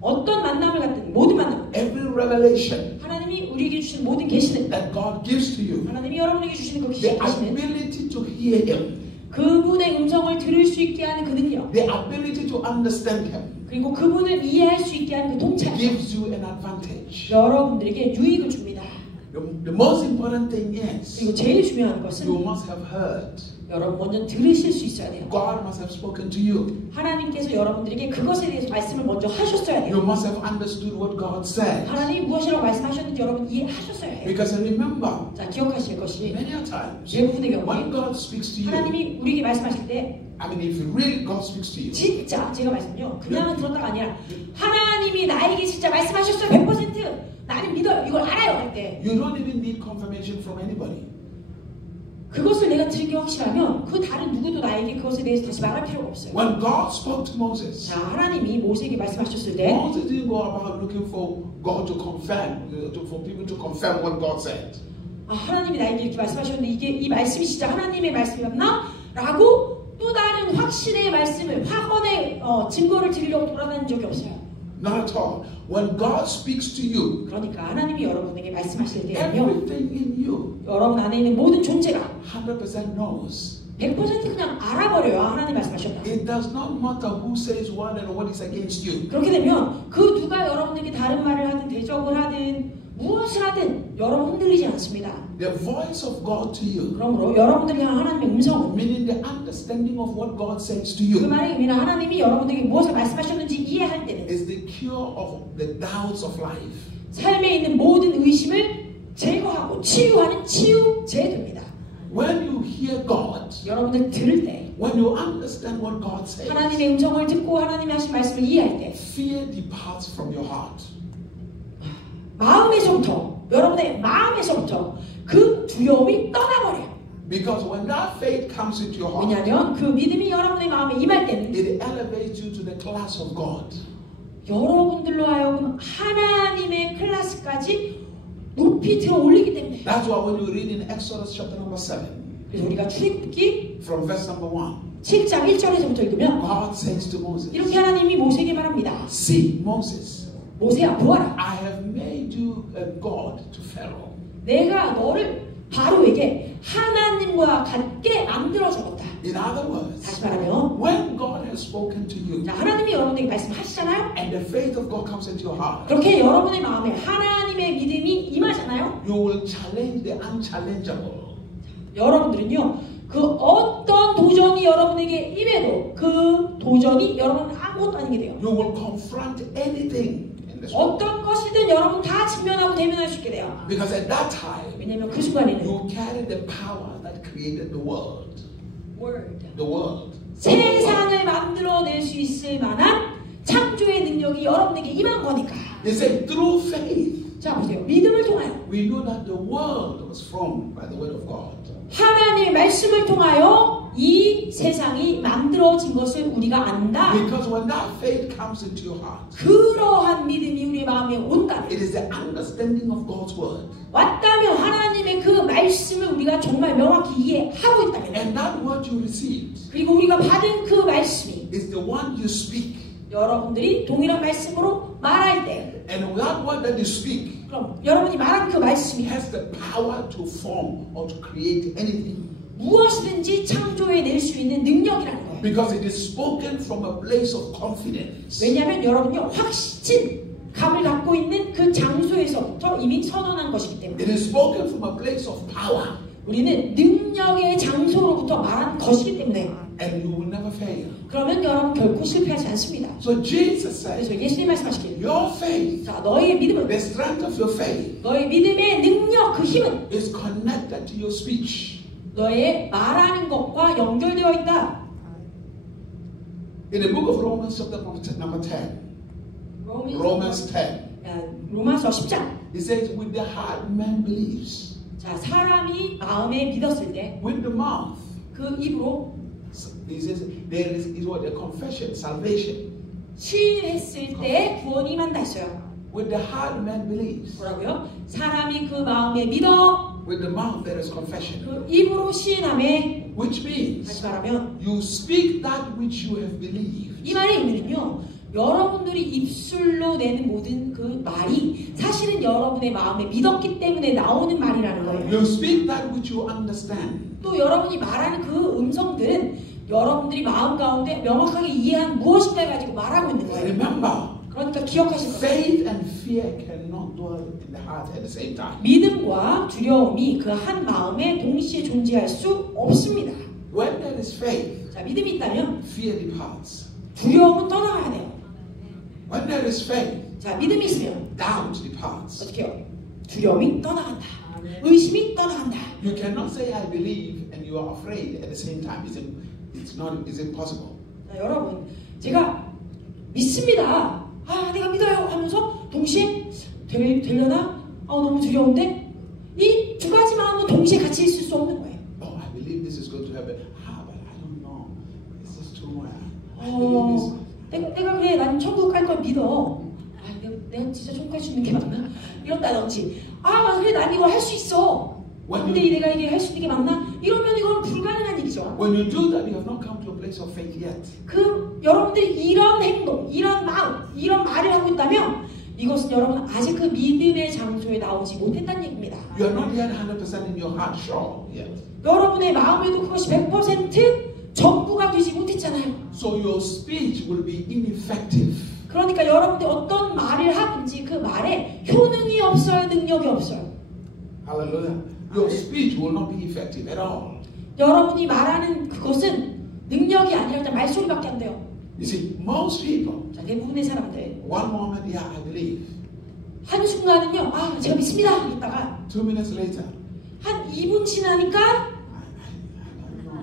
어떤 만남을 갖든 모든 만남, every revelation 하나님이 우리에게 주신 모든 계시는 that God gives to you, 하나님이 여러분에게 주시는 그 the 계시는 ability to hear him, 그분의 음성을 들을 수 있게 하는 그 능력, the ability to understand him, 그리고 그분을 이해할 수 있게 하는 그 통찰, gives you an advantage. 여러분들에게 유익을 줍니다. The most important thing is 그리고 제일 중요한 것은 you must have heard. 여러분 먼저 들으실 수 있어야 돼요. God must have spoken to you. 하나님께서 여러분들에게 그것에 대해서 말씀을 먼저 하셨어야 돼요. You must have understood what God said. 하나님이 무엇이라고 말씀하셨는지 여러분 이해하셨어야 해요. Because remember, 자, 기억하실 것이 many a times, 대부분의 when 경우에 God speaks to you, 하나님이 우리에게 말씀하실 때 I mean, if really God speaks to you, 진짜 제가 말씀요 그냥 들었다가 아니라 하나님이 나에게 진짜 말씀하셨어요. 100% 나는 믿어요. 이걸 알아요. 할 때 you don't even need confirmation from anybody. 그것을 내가 들게 확실하면 그 다른 누구도 나에게 그것에 대해서 다시 말할 필요가 없어요. When God spoke to Moses, 자, 하나님이 모세에게 말씀하셨을 때 Moses didn't go about looking for God to confirm, for people to confirm what God said. 아, 하나님이 나에게 이렇게 말씀하셨는데 이게 이 말씀이 진짜 하나님의 말씀이었나? 라고 또 다른 확신의 말씀을 확언의 증거를 드리려고 돌아다닌 적이 없어요. Not at all. When God speaks to you, 그러니까 하나님이 여러분에게 말씀하실 때는요 everything in you 여러분 안에 있는 모든 존재가 100% knows. 100% 그냥 알아버려요. 하나님 말씀하셨다. It does not matter who says what and what is against you. 그렇게 되면 그 누가 여러분에게 다른 말을 하든 대적을 하든 무엇을 하든 여러분 흔들리지 않습니다. The voice of God to you, 그러므로 여러분들이 향한 하나님의 음성은 meaning the understanding of what God says to 그 you, 말의 의미는 하나님이 여러분들에게 무엇을 말씀하셨는지 이해할 때는 is the cure of the doubts of life. 삶에 있는 모든 의심을 제거하고 치유하는 치유제됩니다. When you hear God, 여러분들 들을 때 when you understand what God says, 하나님의 음성을 듣고 하나님이 하신 말씀을 이해할 때 fear departs from your heart. 마음에서부터 여러분의 마음에서부터 그 두려움이 떠나버려요. Because when that faith comes into your heart, 왜냐하면 그 믿음이 여러분의 마음에 임할 때는 it elevates you to the class of God. 여러분들로 하여금 하나님의 클래스까지 높이 들어 올리기 때문에. That's why when you read in Exodus chapter number 7, 그래서 우리가 출애굽기 from verse number 1, 7장 1절에서부터 읽으면 God says to Moses, 이렇게 하나님이 모세에게 말합니다. See, Moses, 모세야 보아라. I have made you a God to Pharaoh. 내가 너를 바로에게 하나님과 같게 만들어 주었다. In other words, 다시 말하면 when God has spoken to you 자, 하나님이 여러분에게 말씀하시잖아요. and the faith of God comes into your heart, 그렇게 여러분의 마음에 하나님의 믿음이 임하잖아요. you will challenge the unchallengeable. 여러분들은요 그 어떤 도전이 여러분에게 임해도 그 도전이 여러분은 아무것도 아니게 돼요. You will confront anything in this world. 어떤 것이든 여러분 다 직면하고 대면할 수 있게 돼요. Because at that time, 왜냐하면 그 순간에는 you carry the power that created the world. Word. The world. 세상을 만들어낼 수 있을 만한 창조의 능력이 여러분에게 임한 거니까. They say through faith, 자 보세요. 믿음을 통하여 we know that the world was formed by the word of God. 하나님의 말씀을 통하여 이 세상이 만들어진 것을 우리가 안다. Because when that faith comes into your heart, 그러한 믿음이 우리 마음에 온다면, it is the understanding of God's word. 왔다면 하나님의 그 말씀을 우리가 정말 명확히 이해하고 있다면, And that word you received 그리고 우리가 받은 그 말씀이 is the one you speak. 여러분들이 동일한 말씀으로 말할 때, And that word that you speak 그럼 여러분이 말한 그 말씀이 has the power to form or to create anything. 무엇이든지 창조해낼 수 있는 능력이라는 거예요. Because it is spoken from a place of confidence. 왜냐하면 여러분이 확신감을 갖고 있는 그 장소에서부터 이미 선언한 것이기 때문에. It is spoken from a place of power. 우리는 능력의 장소로부터 말한 것이기 때문에. And you will never fail. 그러면 여러분 결코 실패하지 않습니다. So Jesus said, 그래서 예수님 말씀하시길, your faith, 자, 너의 믿음은, the strength of your faith, 너의 믿음의 능력, 그 힘은 is connected to your speech. 너의 말하는 것과 연결되어 있다. In the book of Romans chapter number 10, Romans 10, 로마서 10장. it says, with the heart man believes. 자, 사람이 마음에 믿었을 때, With the mouth, 그 입으로 he says, there is what a confession, salvation. 시인했을 때 구원이 임한다 했어요. With the heart man believes. 뭐라고요? 사람이 그 마음에 믿어, With the mouth there is confession. 그 입으로 시인함에, Which 다시 means 말하면 you speak that which you have believed. 이 말의 의미는요, 여러분들이 입술로 내는 모든 그 말이 사실은 여러분의 마음에 믿었기 때문에 나오는 말이라는 거예요. You speak that which you understand. 또 여러분이 말하는 그 음성들은 여러분들이 마음 가운데 명확하게 이해한 무엇인가를 가지고 말하고 있는 거예요. Remember, 그러니까 기억하실 거예요. faith and fear cannot dwell in the heart at the same time. 믿음과 두려움이 그 한 마음에 동시에 존재할 수 없습니다. When there is faith, 자, 믿음이 있다면 fear departs. 두려움은 떠나가야 돼요. When there is faith, 자, 믿음이 있으면 doubt departs. 어떻게 해요? 두려움이 떠나간다. 의심이 떠나간다. You cannot say I believe and you are afraid at the same time. It's impossible. 자, 여러분, 제가 믿습니다. 아, 내가 믿어요 하면서 동시에 되려나? 너무 두려운데? 이 두 가지 마음은 동시에 같이 있을 수 없는 거예요. Oh, I believe this is going to happen. But I don't know. This is too much. I believe this. 내가 그래, 난 천국 갈 걸 믿어. 내가 진짜 천국 갈 수 있는 게 맞나? 이런다든지. 그래, 난 이거 할 수 있어. 근데 내가 이게 할 수 있는 게 맞나? 이러면 이건 불가능한 일이죠. When you do that, you have not come to a place of faith yet. 여러분들이 이런 행동, 이런 마음, 이런 말을 하고 있다면 이것은 여러분 아직 그 믿음의 장소에 나오지 못했다는 얘기입니다. You are not yet 100% in your heart sure yet. 여러분의 마음에도 그것이 100% 전부가 되지 못했잖아요. So your speech will be ineffective. 그러니까 여러분들이 어떤 말을 하든지 그 말에 효능이 없어요, 능력이 없어요. Hallelujah. Your speech will not be effective at all. 여러분이 말하는 그것은 능력이 아니라 그냥 말소리밖에 안 돼요. You see, most people, 자, 대부분의 사람들 one moment, yeah, I believe. 한순간은요, 제가 믿습니다 했다가 2 minutes later, 한 2분 지나니까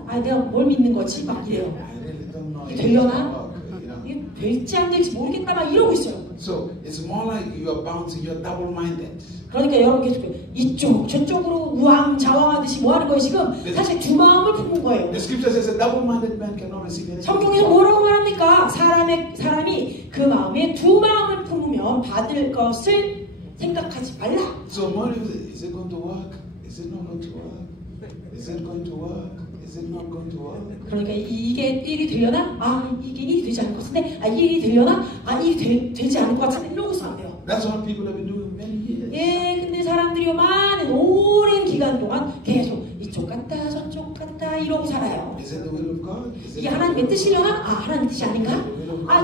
I don't know. 내가 뭘 믿는 거지? 막 이래요. I really don't know. 되려나? You know. 이게 될지 안 될지 모르겠다 막 이러고 있어요. So it's more like you are bouncing, you're double-minded. 그러니까 여러분 계속 이쪽 저쪽으로 우왕좌왕하듯이 뭐 하는 거예요 지금? 사실 두 마음을 품은 거예요. The scripture says a double-minded man cannot receive anything. 성경에서 뭐라고 말합니까? 사람이 그 마음에 두 마음을 품으면 받을 것을 생각하지 말라. So more is it going to work? Is it not going to work? Is it going to work? Is it not going to work? 그러니까 이게 일이 되려나? 이게 일이 되지 않을 것 같은데? 이게 일이 되려나? 일이 되지 않을 것 같은데? 이러고서 안 돼요. That's what people have been doing many years. 예, 근데 사람들이 많은 오랜 기간 동안 계속 이쪽 갔다 저쪽 갔다 이러고 살아요. Is it the will of God? 이게 하나님의 뜻이려나? 하나님의 뜻이 아닌가?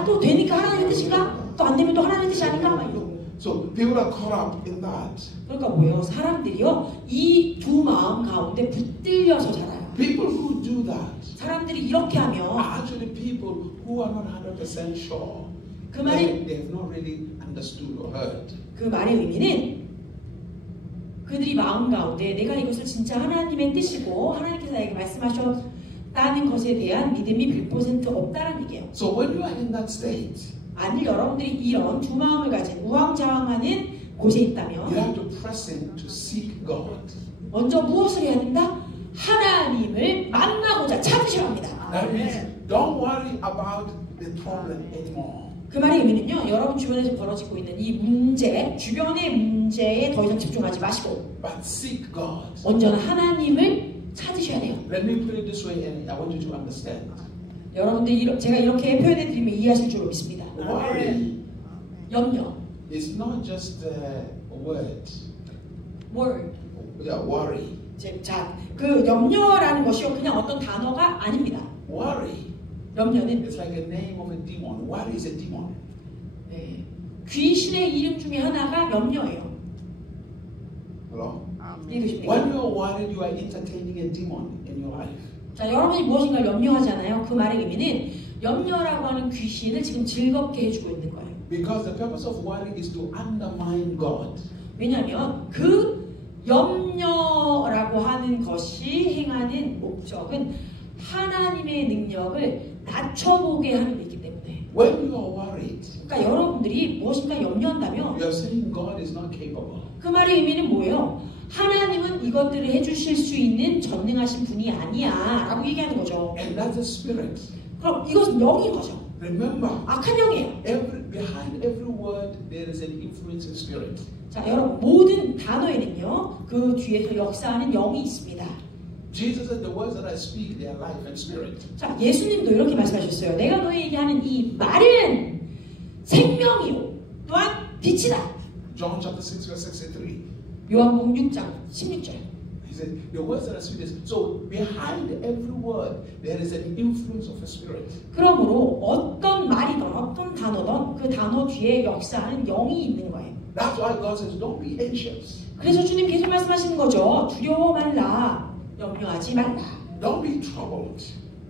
또 되니까 하나님의 뜻인가? 또 안 되면 또 하나님의 뜻이 아닌가? 막 이러고. So people are caught up in that. 그러니까 뭐예요? 사람들이요 이 두 마음 가운데 붙들려서 자라요. People who do that 사람들이 이렇게 하면 are actually people who are not 100% sure. 그 말이 They have not really understood or heard. 그 말의 의미는 그들이 마음 가운데 내가 이것을 진짜 하나님의 뜻이고 하나님께서 나에게 말씀하셨다는 것에 대한 믿음이 100% 없다는 얘기예요. So when you are in that state, 만일 여러분들이 이런 두 마음을 가진 우왕좌왕하는 곳에 you 있다면 have to press in to seek God. 먼저 무엇을 해야 된다? 하나님을 만나고자 찾으셔야 합니다. That means don't worry about the problem anymore. 그 말의 의미는요, 여러분 주변에서 벌어지고 있는 이 문제, 주변의 문제에 더 이상 집중하지 마시고 But seek God. 온전한 하나님을 찾으셔야 돼요. Let me put it this way, and I want you to understand. 여러분들 제가 이렇게 표현해 드리면 이해하실 줄로 믿습니다. Worry 염려, is not just a word. word. Yeah, worry. 자, 그 염려라는 것이요 그냥 어떤 단어가 아닙니다. Worry. 염려는 It's like a name of a demon. Worry is a demon. 네, 귀신의 이름 중에 하나가 염려예요. Hello? 이해되십니까? When you are worried, you are entertaining a demon in your life. 자, 여러분이 무엇인가 염려하잖아요. 그 말의 의미는 염려라고 하는 귀신을 지금 즐겁게 해주고 있는 거예요. Because the purpose of worry is to undermine God. 왜냐하면 그 염려라고 하는 것이 행하는 목적은 하나님의 능력을 낮춰보게 하는 일이기 때문에. When you are worried, 그러니까 여러분들이 무엇인가 염려한다면 you are saying God is not capable. 그 말의 의미는 뭐예요? 하나님은 이것들을 해주실 수 있는 전능하신 분이 아니야 라고 얘기하는 거죠. And that's a spirit. 그럼 이것은 영인 거죠. Remember, 악한 영이에요. behind every word there is an influencing spirit. 자, 여러분 모든 단어에는요 그 뒤에서 역사하는 영이 있습니다. Jesus said, the words that I speak, they are life and spirit. 자, 예수님도 이렇게 말씀하셨어요. 내가 너에게 하는 이 말은 생명이요 또한 빛이다. John chapter 6 verse 63. 요한복음 6장 16절. He said, the words that I speak is so behind every word there is an influence of a spirit. 그러므로 어떤 말이든 어떤 단어든 그 단어 뒤에 역사하는 영이 있는 거예요. That's why God says, don't be anxious. 그래서 주님 계속 말씀하시는 거죠. 두려워 말라. 염려하지 말라. Don't be troubled.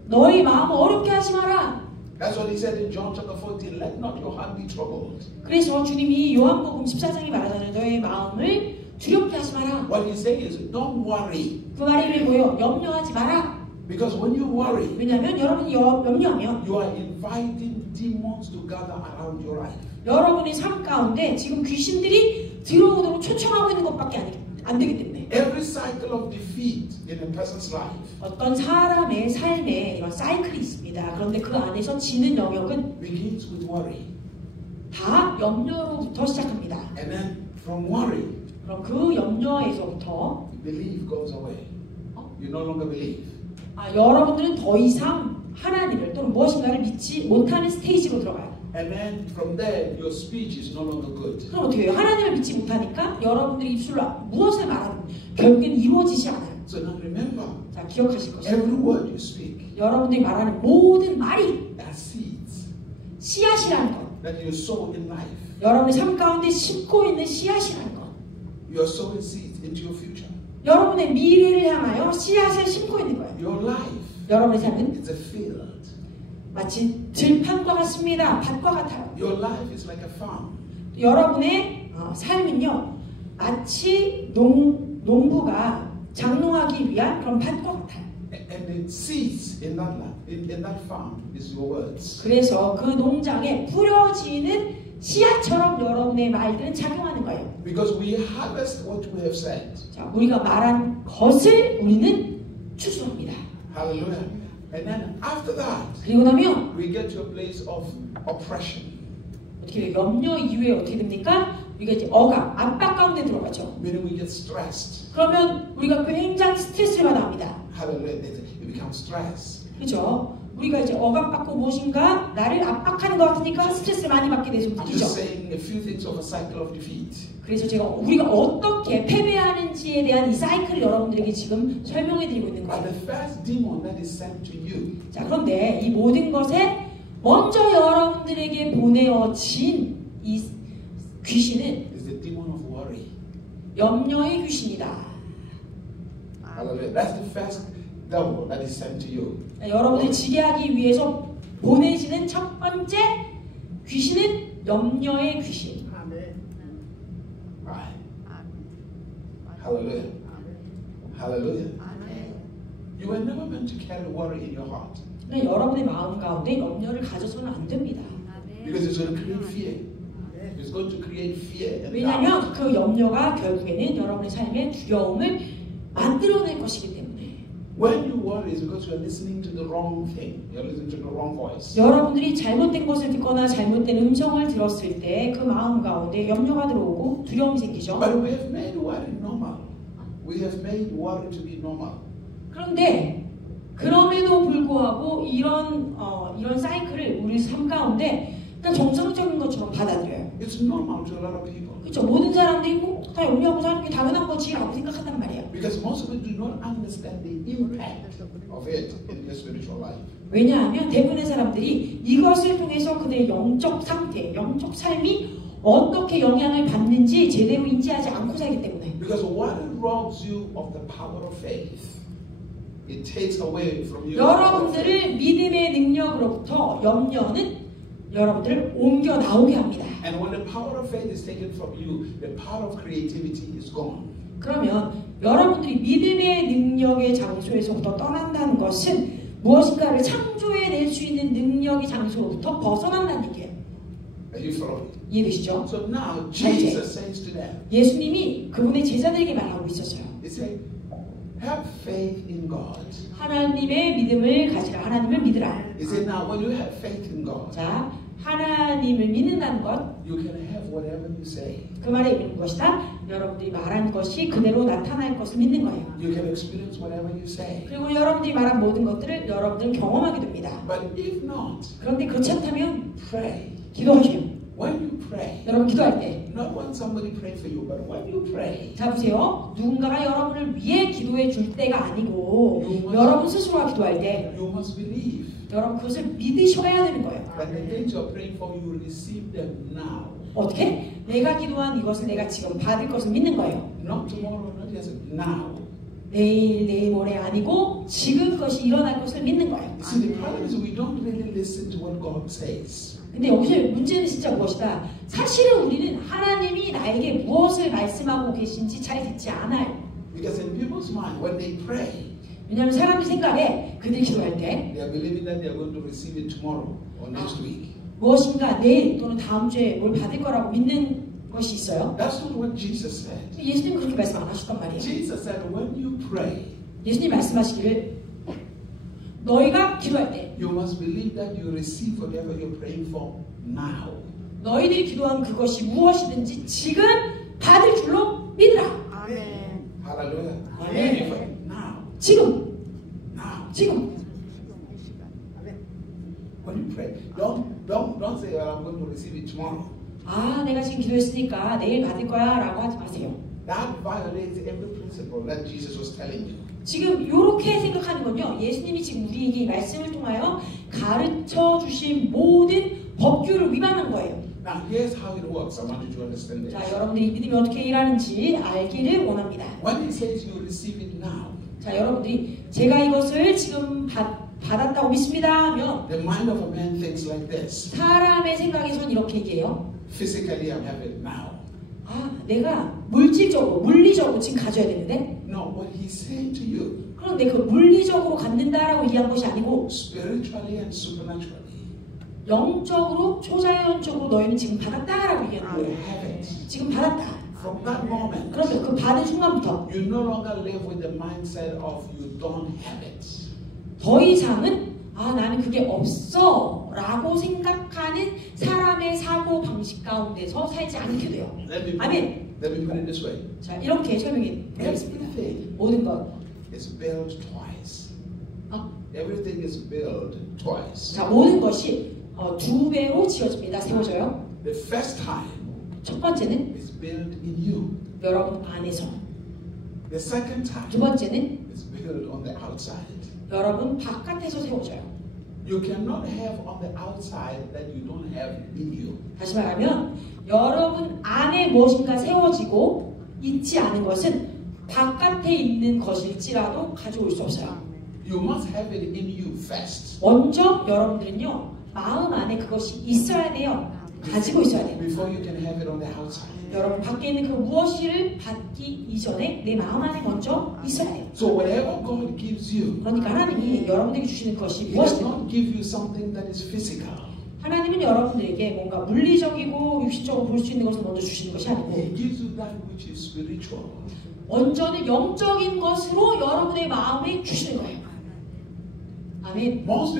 너희 마음 어렵게 하지 마라. That's what he said in John chapter 14. Let not your heart be troubled. 그래서 주님이 요한복음 14장에 말하잖아요. 너의 마음을 두렵게 하지 마라. What he's saying is, don't worry. 그 말이 뭐예요? 염려하지 마라. Because when you worry, 왜냐하면 여러분이 염려하면 you are inviting demons to gather around your life. 여러분의 삶 가운데 지금 귀신들이 들어오도록 초청하고 있는 것밖에 안 되기 때문에 Every cycle of defeat in a person's life 어떤 사람의 삶에 이런 사이클이 있습니다. 그런데 그 안에서 지는 영역은 begins with worry. 다 염려로부터 시작합니다. And then from worry, 그럼 그 염려에서부터 belief goes away. You no longer believe. 여러분들은 더 이상 하나님을 또는 무엇인가를 믿지 못하는 스테이지로 들어가요. And then from there, your speech is no longer good. 그럼 어떻게 해요? 하나님을 믿지 못하니까 여러분들이 입술로 무엇을 말하든 결국엔 이루어지지 않아요. So now remember, 자, 기억하실 것입니다. every word you speak, 여러분들이 말하는 모든 말이 that seeds 씨앗이라는 것. that you sow in life. 여러분의 삶 가운데 심고 있는 씨앗이라는 것. You are sowing seeds into your future. 여러분의 미래를 향하여 씨앗을 심고 있는 거예요. Your life 여러분의 삶은 is a field. 마치 들판과 같습니다. 밭과 같아요. Your life is like a farm. 여러분의 삶은요 마치 농부가 장농하기 위한 그런 밭과 같아요. And the seeds in that land, in that farm, is your words. 그래서 그 농장에 뿌려지는 씨앗처럼 여러분의 말들은 작용하는 거예요. Because we harvest what we have said. 자, 우리가 말한 것을 우리는 추수합니다. Hallelujah. And then after that, 그리고 나면 we get to a place of oppression. 어떻게 염려 이후에 어떻게 됩니까? 우리가 이제 억압, 압박 가운데 들어가죠. Meaning we get stressed. 그러면 우리가 굉장히 스트레스를 받아 합니다. Hallelujah. It becomes stress. 그렇죠? 우리가 이제 억압받고 무엇인가 나를 압박하는 것 같으니까 스트레스를 많이 받게 돼서 I'm 느끼죠. just saying a few things of a cycle of defeat. 그래서 제가 우리가 어떻게 패배하는지에 대한 이 사이클을 여러분들에게 지금 설명해드리고 있는 But 거예요. the first demon that is sent to you 자, 그런데 이 모든 것에 먼저 여러분들에게 보내어진 이 귀신은 is the demon of worry. 염려의 귀신이다. Hallelujah. That's the first devil that is sent to you. 여러분을 지배하기 위해서 보내지는 첫 번째 귀신은 염려의 귀신. Right. Hallelujah. Hallelujah. You were never meant to carry worry in your heart. 그러나 여러분의 마음 가운데 염려를 가져서는 안 됩니다. Because it's going to create fear. It's going to create fear and doubt. 왜냐하면 그 염려가 결국에는 여러분의 삶에 두려움을 만들어낼 것이기 때문에. When you worry, it's because you're listening to the wrong thing. You're listening to the wrong voice. 여러분들이 잘못된 것을 듣거나 잘못된 음성을 들었을 때 그 마음 가운데 염려가 들어오고 두려움이 생기죠. But we have made worry normal. We have made worry to be normal. 그런데 그럼에도 불구하고 이런 사이클을 우리 삶 가운데 그냥 정상적인 것처럼 받아들여요. It's normal to a lot of people. 그렇죠. 모든 사람들이 뭐 다 염려하고 사는 게 당연한 거지라고 생각한단 말이에요. Because most of us do not understand the impact of it in their spiritual life. 왜냐하면 대부분의 사람들이 이것을 통해서 그들의 영적 상태, 영적 삶이 어떻게 영향을 받는지 제대로 인지하지 않고 살기 때문에. Because what robs you of the power of faith? It takes away from you. 여러분들을 믿음의 능력으로부터 염려는 여러분들을 옮겨 나오게 합니다. And when the power of faith is taken from you, the power of creativity is gone. 그러면 여러분들이 믿음의 능력의 장소에서부터 떠난다는 것은 무엇인가를 창조해낼 수 있는 능력의 장소로부터 벗어난다는 얘기예요. Are you following? 이해되시죠? So now Jesus says to them, 예수님이 그분의 제자들에게 말하고 있었어요. He said, have faith in God. 하나님의 믿음을 가지라. 하나님을 믿으라. He said, now when you have faith in God, 자, 하나님을 믿는다는 것, you can have whatever you say. 그 말에 있는 것이다. 여러분들이 말한 것이 그대로 나타날 것을 믿는 거예요. You can experience whatever you say. 그리고 여러분들이 말한 모든 것들을 여러분들은 경험하게 됩니다. But if not, 그런데 그렇지 않다면 pray. 기도하세요. When you pray, 여러분 기도할 때, not when somebody pray for you, but when you pray, 자 보세요. 누군가가 여러분을 위해 기도해 줄 때가 아니고 여러분 스스로가 기도할 때 you must believe 여러분 그것을 믿으셔야 되는 거예요. that the things you're praying for, you will receive them now. 어떻게? 내가 기도한 이것을 내가 지금 받을 것을 믿는 거예요. Not tomorrow, not yesterday, now. 내일 모레 아니고 지금 그것이 일어날 것을 믿는 거예요. You see, the problem is we don't really listen to what God says. 근데 여기서 문제는 진짜 무엇이다? 사실은 우리는 하나님이 나에게 무엇을 말씀하고 계신지 잘 듣지 않아요. Because in people's mind, when they pray, 왜냐하면 사람들 생각에 그들이 기도할 때 they are believing that they are going to receive it tomorrow or next week. 무엇인가 내일 또는 다음 주에 뭘 받을 거라고 믿는 것이 있어요. That's not what Jesus said. 예수님 그렇게 말씀 안 하셨단 말이에요. Jesus said, when you pray, 예수님 말씀하시기를 너희가 기도할 때 you must believe that you receive whatever you're praying for now. 너희들이 기도한 그것이 무엇이든지 지금 받을 줄로 믿으라. 아멘. Hallelujah. 아멘. Now. 지금. Now. 지금. When you pray, don't say, I'm going to receive it tomorrow. 아, 내가 지금 기도했으니까 내일 받을 거야 라고 하지 마세요. That violates every principle that Jesus was telling you. 지금 이렇게 생각하는 건요. 예수님이 지금 우리에게 이 말씀을 통하여 가르쳐 주신 모든 법규를 위반한 거예요. Now, here's how it works. I want you to understand this. 자, 여러분들이 믿음이 어떻게 일하는지 알기를 원합니다. When he says you receive it now, 자, 여러분들이 제가 이것을 지금 받았다고 믿습니다 하면 the mind of a man thinks like this. 사람의 생각에선 이렇게 얘기해요. Physically, I have it now. 아, 내가 물질적으로, 물리적으로 지금 가져야 되는데 No, what he's saying to you, 그런데 그 물리적으로 갖는다라고 얘기한 것이 아니고 spiritually and supernaturally, 영적으로, 초자연적으로 너희는 지금 받았다라고 얘기하는 you 거예요. have it. 지금 받았다. From that moment, 그러면 그 받은 순간부터 you no longer live with the mindset of you don't have it. 더 이상은 아, 나는 그게 없어 라고 생각하는 사람의 사고 방식 가운데서 살지 않게 돼요. 아멘. Let me put it this way. 자, 이렇게 설명해 드리겠습니다. Everything 모든 것. is built twice. 어? Everything is built twice. 자, 모든 것이 두 배로 지어집니다. 세워져요. The first time 첫 번째는 is built in you. 여러분 안에서. The second time 두 번째는 is built on the outside. 여러분 바깥에서 세워져요. You cannot have on the outside that you don't have in you. 다시 말하면 여러분 안에 무엇인가 세워지고 있지 않은 것은 바깥에 있는 것일지라도 가져올 수 없어요. You must have it in you first. 먼저 여러분들은요 마음 안에 그것이 있어야 돼요. 가지고 있어야 돼요. Before you can have it on the outside. 여러분 밖에 있는 그 무엇을 받기 이전에 내 마음 안에 먼저 있어야 돼요. So whatever God gives you, 그러니까 하나님이 여러분에게 주시는 것이 He does 무엇이든 not give you something that is physical. 하나님은 여러분들에게 뭔가 물리적이고 육신적으로 볼 수 있는 것을 먼저 주시는 것이 아니고 He gives you that which is spiritual. 먼저는 영적인 것으로 여러분의 마음에 주시는 거예요. 아멘. Most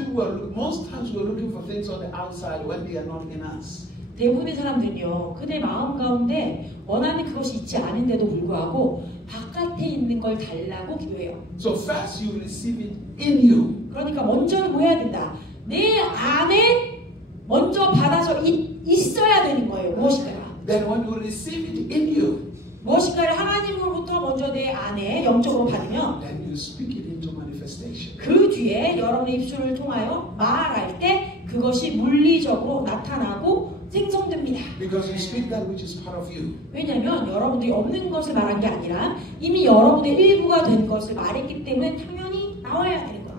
times we're looking for things on the outside when they are not in us. 대부분의 사람들은요, 그들 마음 가운데 원하는 그것이 있지 않은데도 불구하고 바깥에 있는 걸 달라고 기도해요. So first you receive it in you. 그러니까 먼저는 뭐 해야 된다? 내 안에 먼저 받아서 있어야 되는 거예요. 무엇인가가. Then when you receive it in you, 무엇인가를 하나님으로부터 먼저 내 안에 영적으로 받으면 then you speak it into manifestation. 그 뒤에 여러분의 입술을 통하여 말할 때 그것이 물리적으로 나타나고 생성됩니다. Because you speak that which is part of you. 왜냐하면 여러분들이 없는 것을 말한 게 아니라 이미 여러분의 일부가 된 것을 말했기 때문에 당연히 나와야 되는 거예요.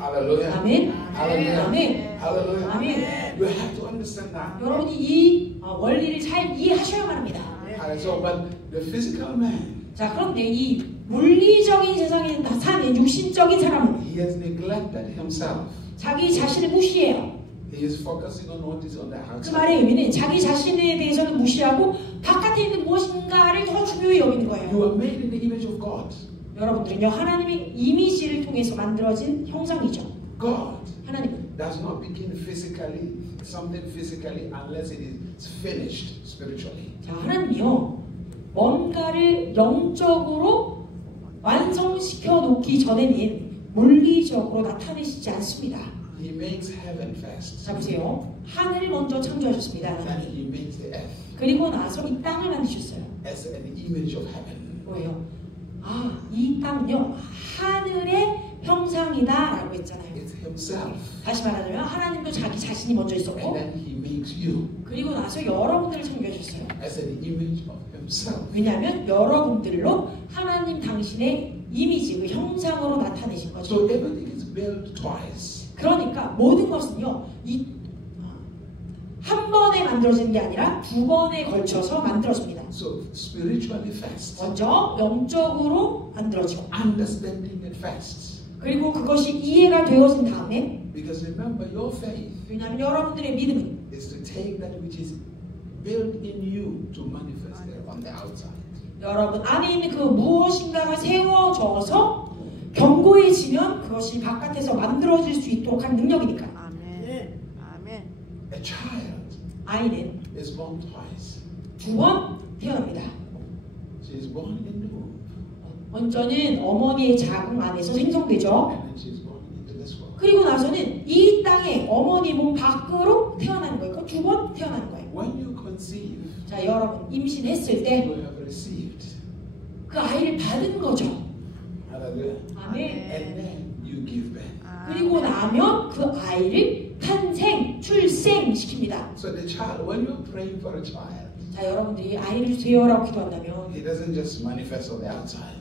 Hallelujah. 아멘. Hallelujah. 아멘. Hallelujah. 아멘. You have to understand that. 여러분이 이 원리를 잘 이해하셔야만 합니다. So, but the physical man, 자, 그런데 이 물리적인 세상에 사는 육신적인 사람은 he has neglected himself. 자기 자신을 무시해요. He is focusing on what is on the 그 outside. 말의 의미는 자기 자신에 대해서는 무시하고 바깥에 있는 무엇인가를 더 중요히 여기는 거예요. You are made in the image of God. 여러분들은요, 하나님의 이미지를 통해서 만들어진 형상이죠. God 하나님은 does not begin physically, something physically, unless it is finished spiritually. 자, 하나님이요, 뭔가를 영적으로 완성시켜 놓기 전에는 물리적으로 나타내시지 않습니다. He makes heaven first. 자, 보세요. 하늘을 먼저 창조하셨습니다. And 하나님. he makes the earth 그리고 나서 이 땅을 만드셨어요. as an image of heaven. 뭐예요? 아, 이 땅은요, 하늘의 형상이다라고 했잖아요. It's himself. 다시 말하자면 하나님도 자기 자신이 먼저 And 있었고 then he makes you 그리고 나서 여러분들을 창조하셨어요. as an image of himself. 왜냐하면 여러분들로 하나님 당신의 이미지, 그 형상으로 나타내신 거죠. So everything is built twice. 그러니까 모든 것은요, 한 번에 만들어지는 게 아니라 두 번에 걸쳐서 만들어집니다. So spiritually first. 먼저 영적으로 만들어지고 Understanding it first. 그리고 그것이 이해가 되어진 다음에 Because remember, your faith 왜냐하면 여러분들의 믿음은 is to take that which is built in you to manifest it on the outside. 여러분 안에 있는 그 무엇인가가 세워져서 견고해지면 그것이 바깥에서 만들어질 수 있도록 한 능력이니까. 아멘. 아멘. A child 아이는 is born twice. 두 번 태어납니다. She is born in the womb, 먼저는 어머니의 자궁 안에서 생성되죠. and then she is born into this world. 그리고 나서는 이 땅에 어머니 몸 밖으로 태어나는 거예요. 두 번 태어나는 거예요. When you conceive, 자, 여러분 임신했을 때 you have received. 그 아이를 받은 거죠. Hallelujah. 아멘. And then you give birth. 그리고 나면 그 아이를 탄생, 출생시킵니다. So the child, when you're praying for a child, 자, 여러분들이 아이를 주세요라고 기도한다면 he doesn't just manifest on the outside.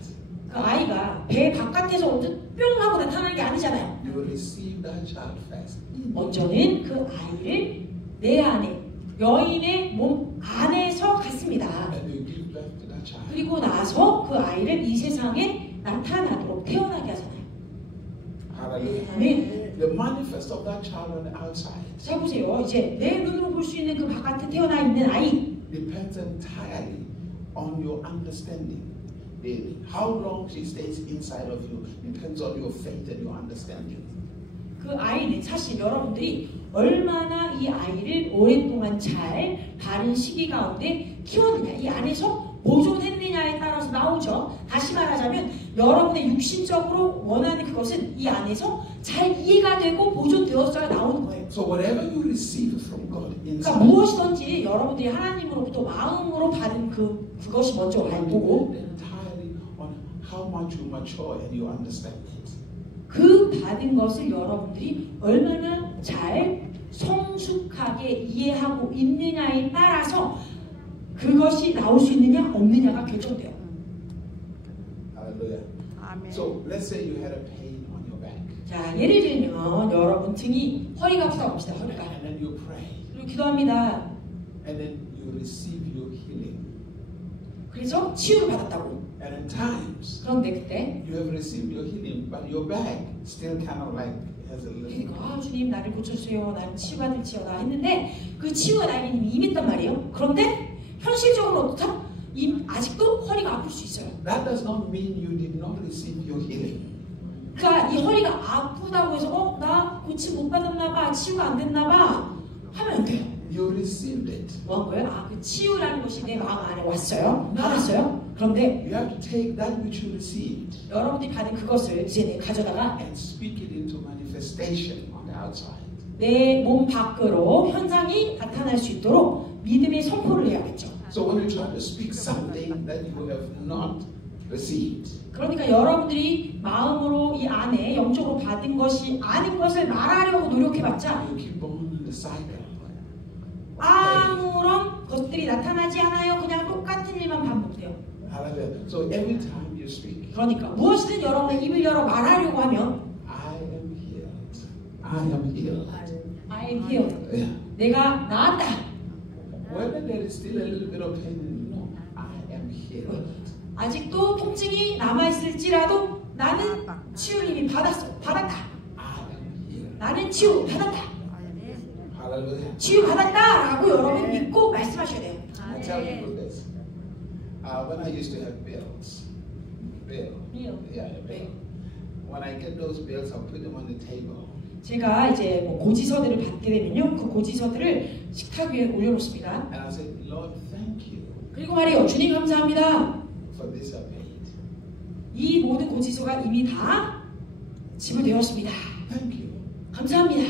그 아이가 배 바깥에서 먼저 뿅 하고 나타나는 게 아니잖아요. You will receive that child first. 먼저는 그 아이를 내 안에, 여인의 몸 안에서 갖습니다. And you give birth to that child. 그리고 나서 그 아이를 이 세상에 나타나도록 태어나게 하잖아요. Hallelujah. 아멘. The manifest of that child on the outside 자, 보세요. 이제 내 눈으로 볼 수 있는 그 바깥에 태어나 있는 아이. depends entirely on your understanding. How long she stays inside of you depends on your faith and your understanding. 그 아이는 사실 여러분들이 얼마나 이 아이를 오랫동안 잘 바른 시기 가운데 키웠느냐, 이 안에서 보존했느냐에 따라서 나오죠. 다시 말하자면 여러분의 육신적으로 원하는 그것은 이 안에서 잘 이해가 되고 보존되어져야 나오는 거예요. So whatever you receive from God 그러니까 inside, 무엇이든지 여러분들이 하나님으로부터 마음으로 받은 그것이 먼저 알고 entirely on how much you mature and you understand it. 그 받은 것을 여러분들이 얼마나 잘 성숙하게 이해하고 있느냐에 따라서 그것이 나올 수 있느냐 없느냐가 결정돼요. Hallelujah. 아멘. So let's say you had a pain on your back, 자, 예를 들면 여러분 등이 허리가 아프다고 합시다. 허리가. and then you pray, 그리고 기도합니다. and then you receive your healing. 그래서 치유를 받았다고. And at times 그런데 그때 you have received your healing, but your back still kind of like has a little. 그러니까 아, 주님 나를 고쳐주세요. 나는 치유받을지어다 했는데 그 치유가 나에게 이미 임했단 말이에요. 그런데 현실적으로 어떻다? 아직도 허리가 아플 수 있어요. That does not mean you did not receive your healing. 그러니까 이 허리가 아프다고 해서 나 고침 못 받았나 봐, 치유가 안 됐나 봐 하면 안 돼요. You received it. 뭐 한 거예요? 아, 그 치유라는 것이 내 마음 안에 왔어요. 받았어요. 그런데 You have to take that which you received 여러분들이 받은 그것을 이제 가져다가 and speak it into manifestation on the outside. 내 몸 밖으로 현상이 나타날 수 있도록 믿음의 선포를 해야겠죠. So when you try to speak something that you have not received, 그러니까 여러분들이 마음으로 이 안에 영적으로 받은 것이 아닌 것을 말하려고 노력해봤자 you keep on in the cycle. 아무런 것들이 나타나지 않아요. 그냥 똑같은 일만 반복돼요. Hallelujah. So every time you speak, 그러니까 무엇이든 여러분의 입을 열어 말하려고 하면 I am healed. I am healed. I am healed. Yeah. 내가 나았다. Whether there is still a little bit of pain, no, I am healed. 아직도 통증이 남아있을지라도 나는 치유를 이미 받았다. I am healed. 나는 치유 받았다. Hallelujah. 치유 받았다라고 여러분 믿고 말씀하셔야 돼요. I tell people this. When I used to have bills, Bill. yeah, bill. When I get those bills, I'll put them on the table. 제가 이제 뭐 고지서들을 받게 되면요, 그 고지서들을 식탁 위에 올려놓습니다. And I say, Lord, thank you 그리고 말해요, 주님 감사합니다. for this I paid. 이 모든 고지서가 이미 다 지불되었습니다. Thank you. 감사합니다.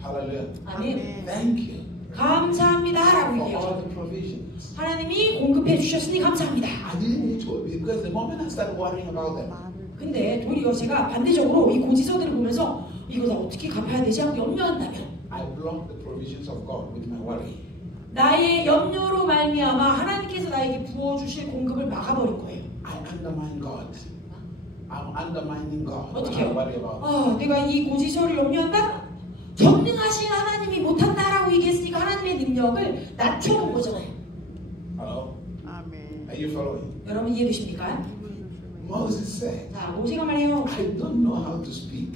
Hallelujah. 아멘. Thank you 감사합니다라고 for 얘기해요. all the provisions. 하나님이 공급해 주셨으니 감사합니다. I didn't need to, because the moment I started worrying about them, 근데 도리어 제가 반대적으로 이 고지서들을 보면서 이거 다 어떻게 갚아야 되지 하고 염려한다면 I blocked the provisions of God with my worry. 나의 염려로 말미암아 하나님께서 나에게 부어주실 공급을 막아버린 거예요. I undermine God. I'm undermining God when 어떻게 I 해요? worry about it. 내가 이 고지서를 염려한다? 전능하신 하나님이 못한다라고 얘기했으니까 하나님의 능력을 낮춰본 거잖아요. Hello? 아멘. Are you following? 여러분 이해되십니까? Moses said, 자, 모세가 말해요. I don't know how to speak.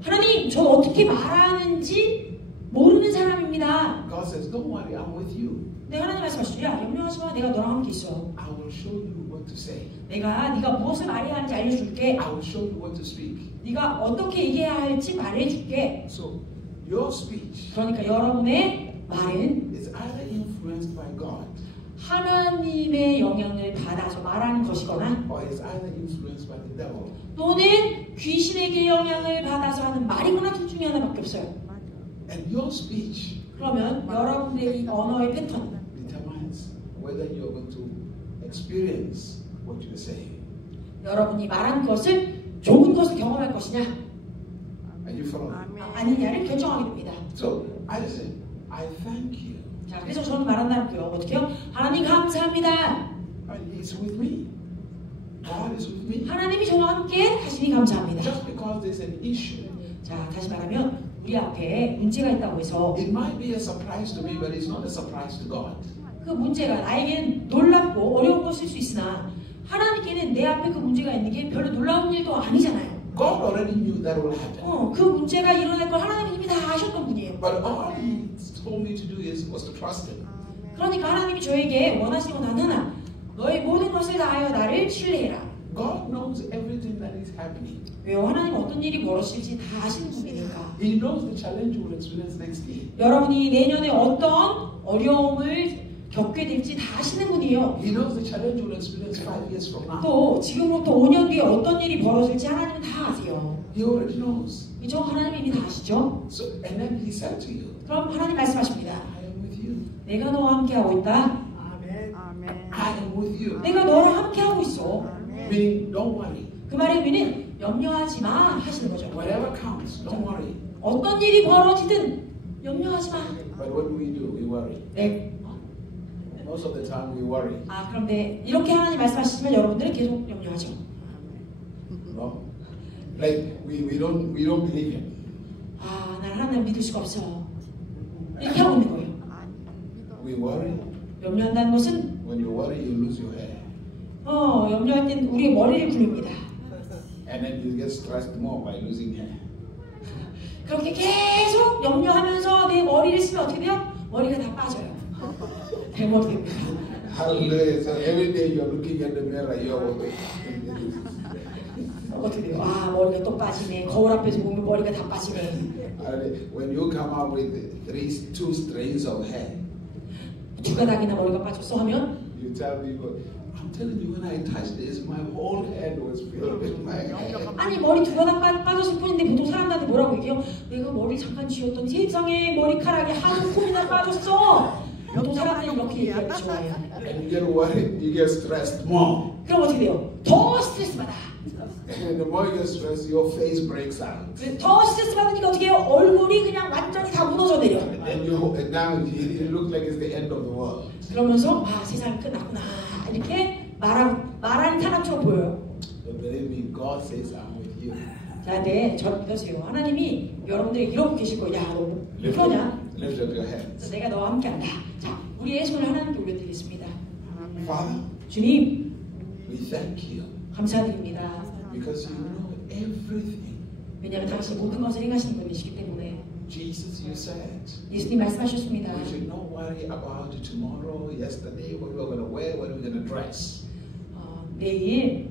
하나님, 저 어떻게 말하는지 모르는 사람입니다. God says, don't worry, I'm with you. 네, 하나님 말씀하시죠. 야, 염려하지 마. 내가 너랑 함께 있어. I will show you what to say. 네가 무엇을 말해야 하는지 알려줄게. I will show you what to speak. 네가 어떻게 얘기해야 할지 말해줄게. So, your speech 그러니까 여러분의 말은 is either influenced by God 하나님의 영향을 받아서 말하는 것이거나 or is either influenced by the devil. 또는 귀신에게 영향을 받아서 하는 말이거나 둘 중에 하나밖에 없어요. And your speech 그러면 여러분들의 이 언어의 패턴 determines whether you're going to experience what you're saying. 여러분이 말한 것을 좋은 것을 경험할 것이냐 Are you following? 아니냐를 결정하게 됩니다. So, I say, I thank you. 자, 그래서 저는 말한다고요. 어떻게 해요? 하나님 감사합니다. And He's with me. God is with me. 하나님이 저와 함께 하시니 감사합니다. Just because there's an issue, 자, 다시 말하면 우리 앞에 문제가 있다고 해서 it might be a surprise to me, but it's not a surprise to God. 그 문제가 나에게는 놀랍고 어려운 것일 수 있으나 하나님께는 내 앞에 그 문제가 있는 게 별로 놀라운 일도 아니잖아요. God already knew that will happen. 그 문제가 일어날 걸 하나님이 이미 다 아셨던 분이에요. But all He told me to do was to trust Him. 그러니까 하나님이 저에게 원하시는 건 하나, 너의 모든 것을 다하여 나를 신뢰해라. God knows everything that is happening. 왜요? 하나님 어떤 일이 벌어질지 다 아시는 분이니까. He knows the challenge you will experience next year. 여러분이 내년에 어떤 어려움을 겪게 될지 다 아시는 분이에요. He knows the challenge you will experience 5 years from now. 또 지금부터 5년 뒤에 어떤 일이 벌어질지 하나님은 다 아세요. He already knows. 그죠? 하나님이 이미 다 아시죠? So, and then He said to you, 그럼 하나님 말씀하십니다. I am with you. 내가 너와 함께하고 있다. 아멘. 아멘. I am with you. 내가 너랑 함께하고 있어. Meaning, don't worry. 그 말의 의미는 염려하지 마 하시는 거죠. Whatever comes, don't worry. 어떤 일이 벌어지든 염려하지 마. But what do? We worry. 네. Most of the time we worry. 그런데 이렇게 하나님 말씀하시면 여러분들은 계속 염려하죠. No? Like we don't believe Him. 난 하나님 믿을 수가 없어. 이렇게 하고 있는 거예요. We worry. 염려한다는 것은 When you worry, you lose your hair. 염려할 땐 우리의 머리를 굴립니다. And then you get stressed more by losing hair. 그렇게 계속 염려하면서 내 머리를 쓰면 어떻게 돼요? 머리가 다 빠져요. 잘못됩니다. Hallelujah. So every day you're looking at the mirror, you're 어떻게 돼요? 아, 머리가 또 빠지네. 거울 앞에서 보면 머리가 다 빠지네. when you come out with two strands of hair, 두 가닥이나 머리가 빠졌어 하면 you tell people, I'm telling you, when I touched this, my whole head was filled with my hair. 아니 머리 두 가닥 빠졌을 뿐인데 보통 사람들한테 뭐라고 얘기해요? 내가 머리를 잠깐 쥐었더니 세상에 머리카락이 한 콤이나 빠졌어. 보통 사람들이 이렇게 얘기하기 좋아해요. And you get worried, you get stressed more. 그럼 어떻게 돼요? 더 스트레스 받아. And the more you get stressed, your face breaks out. 더 스트레스 받으니까 어떻게 해요? 얼굴이 그냥 완전히 다 무너져 내려. And now it looks like it's the end of the world. 그러면서 아 세상이 끝났구나 이렇게 말하는 사람처럼 보여요. But believe me, God says I'm with you. 자, 네, 저 믿으세요. 하나님이 여러분들이 이러고 계실 거예요. 야, 너 그러냐? Lift up your hands. 내가 너와 함께한다. 자, 우리의 손을 하나님께 올려드리겠습니다. Father, 주님, we thank you 감사드립니다. because you know everything. 왜냐하면 당신 모든 것을 행하시는 분이시기 때문에. Jesus, you said 예수님 말씀하셨습니다. we should not worry about tomorrow, yesterday, what we're going to wear, what we're going to dress. 내일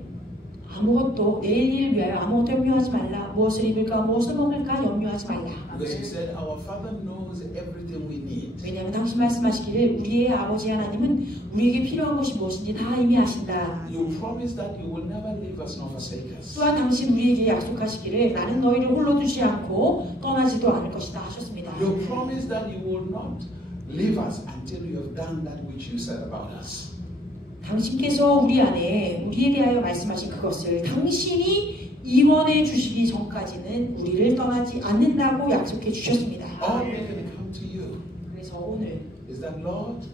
일 위하여 아무것도 염려하지 말라. 무엇을 입을까, 무엇을 먹을까 염려하지 말라. Because you said our Father knows everything we need. 왜냐하면 당신 말씀하시기를 우리의 아버지 하나님은 우리에게 필요한 것이 무엇인지 다 이미 아신다. You promise that you will never leave us nor forsake us. 또한 당신 우리에게 약속하시기를 나는 너희를 홀로 두지 않고 떠나지도 않을 것이다 하셨습니다. You promise that you will not leave us until you have done that which you said about us. 당신께서 우리 안에 우리에 대하여 말씀하신 그것을 당신이 이원해 주시기 전까지는 우리를 떠나지 않는다고 약속해 주셨습니다. All we can come to you 그래서 오늘 is that Lord,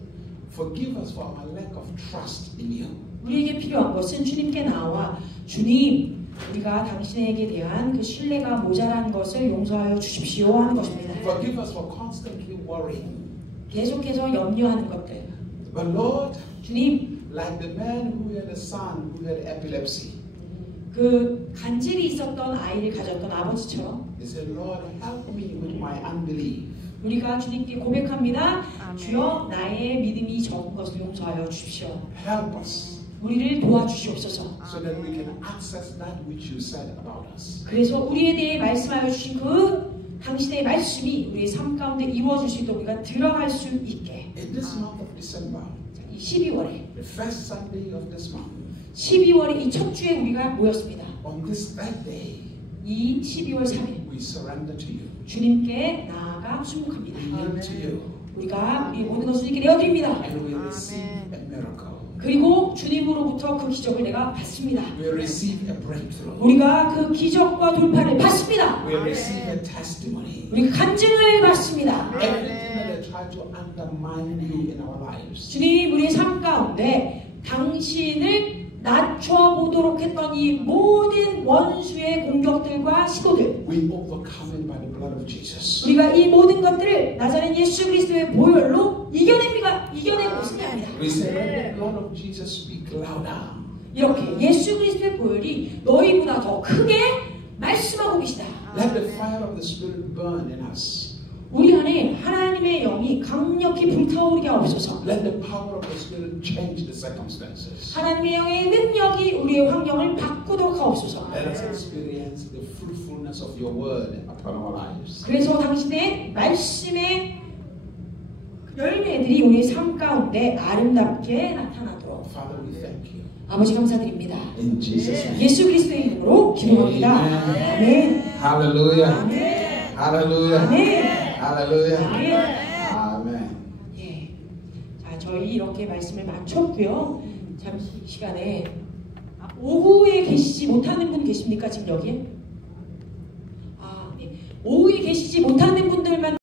forgive us for our lack of trust in you. 우리에게 필요한 것은 주님께 나와 주님, 우리가 당신에게 대한 그 신뢰가 모자란 것을 용서하여 주십시오 하는 것입니다. Forgive us for constantly worrying. 계속해서 염려하는 것들. But Lord, 주님, like the man who had a son who had epilepsy, 그 간질이 있었던 아이를 가졌던 아버지처럼 he said, Lord, help me with my unbelief. 우리가 주님께 고백합니다. 아멘. 주여 나의 믿음이 적은 것을 용서하여 주십시오. Help us 우리를 도와주시옵소서. so that we can access that which you said about us. 그래서 우리에 대해 말씀하여 주신 그 당신의 말씀이 우리의 삶 가운데 이루어질 수 있도록 우리가 들어갈 수 있게. In this month of December, 이 12월에 the first Sunday of this month, 12월의 이 첫 주에 우리가 모였습니다. on this third day, 이 12월 3일 we surrender to you. 주님께 나아가 순복합니다. We yield to you. 우리가 우리의 모든 것을 주님께 내어드립니다. And we receive a miracle. 그리고 주님으로부터 그 기적을 내가 받습니다. We receive a breakthrough. 우리가 그 기적과 돌파를 받습니다. We receive a testimony. 우리가 간증을 받습니다. Everything that they try to undermine you in our lives, 주님이 우리의 삶 가운데 당신을 낮춰보도록 했던 이 모든 원수의 공격들과 시도들, we overcome it by the blood of Jesus. 우리가 이 모든 것들을 나자렛 예수 그리스도의 보혈로 이겨내고 승리합니다. We say, let the blood of Jesus speak louder. 이렇게 예수 그리스도의 보혈이 너희보다 더 크게 말씀하고 계시다. Let the fire of the Spirit burn in us. 우리 안에 하나님의 영이 강력히 불타오르게 하옵소서. Let the power of the Spirit change the circumstances. 하나님의 영의 능력이 우리의 환경을 바꾸도록 하옵소서. Let us experience the fruitfulness of your word upon our lives. 그래서 당신의 말씀의 열매들이 우리의 삶 가운데 아름답게 나타나도록 Father, we thank you. 아버지 감사드립니다. In Jesus' name. 예수 그리스도의 이름으로 기도합니다. 아멘. Hallelujah. 아멘. Hallelujah. 아멘. Hallelujah. 아멘. Amen. 예. 자, 저희 이렇게 말씀을 마쳤고요. 잠시 이 시간에 오후에 계시지 못하는 분 계십니까? 지금 여기에? 네. 오후에 계시지 못하는 분들만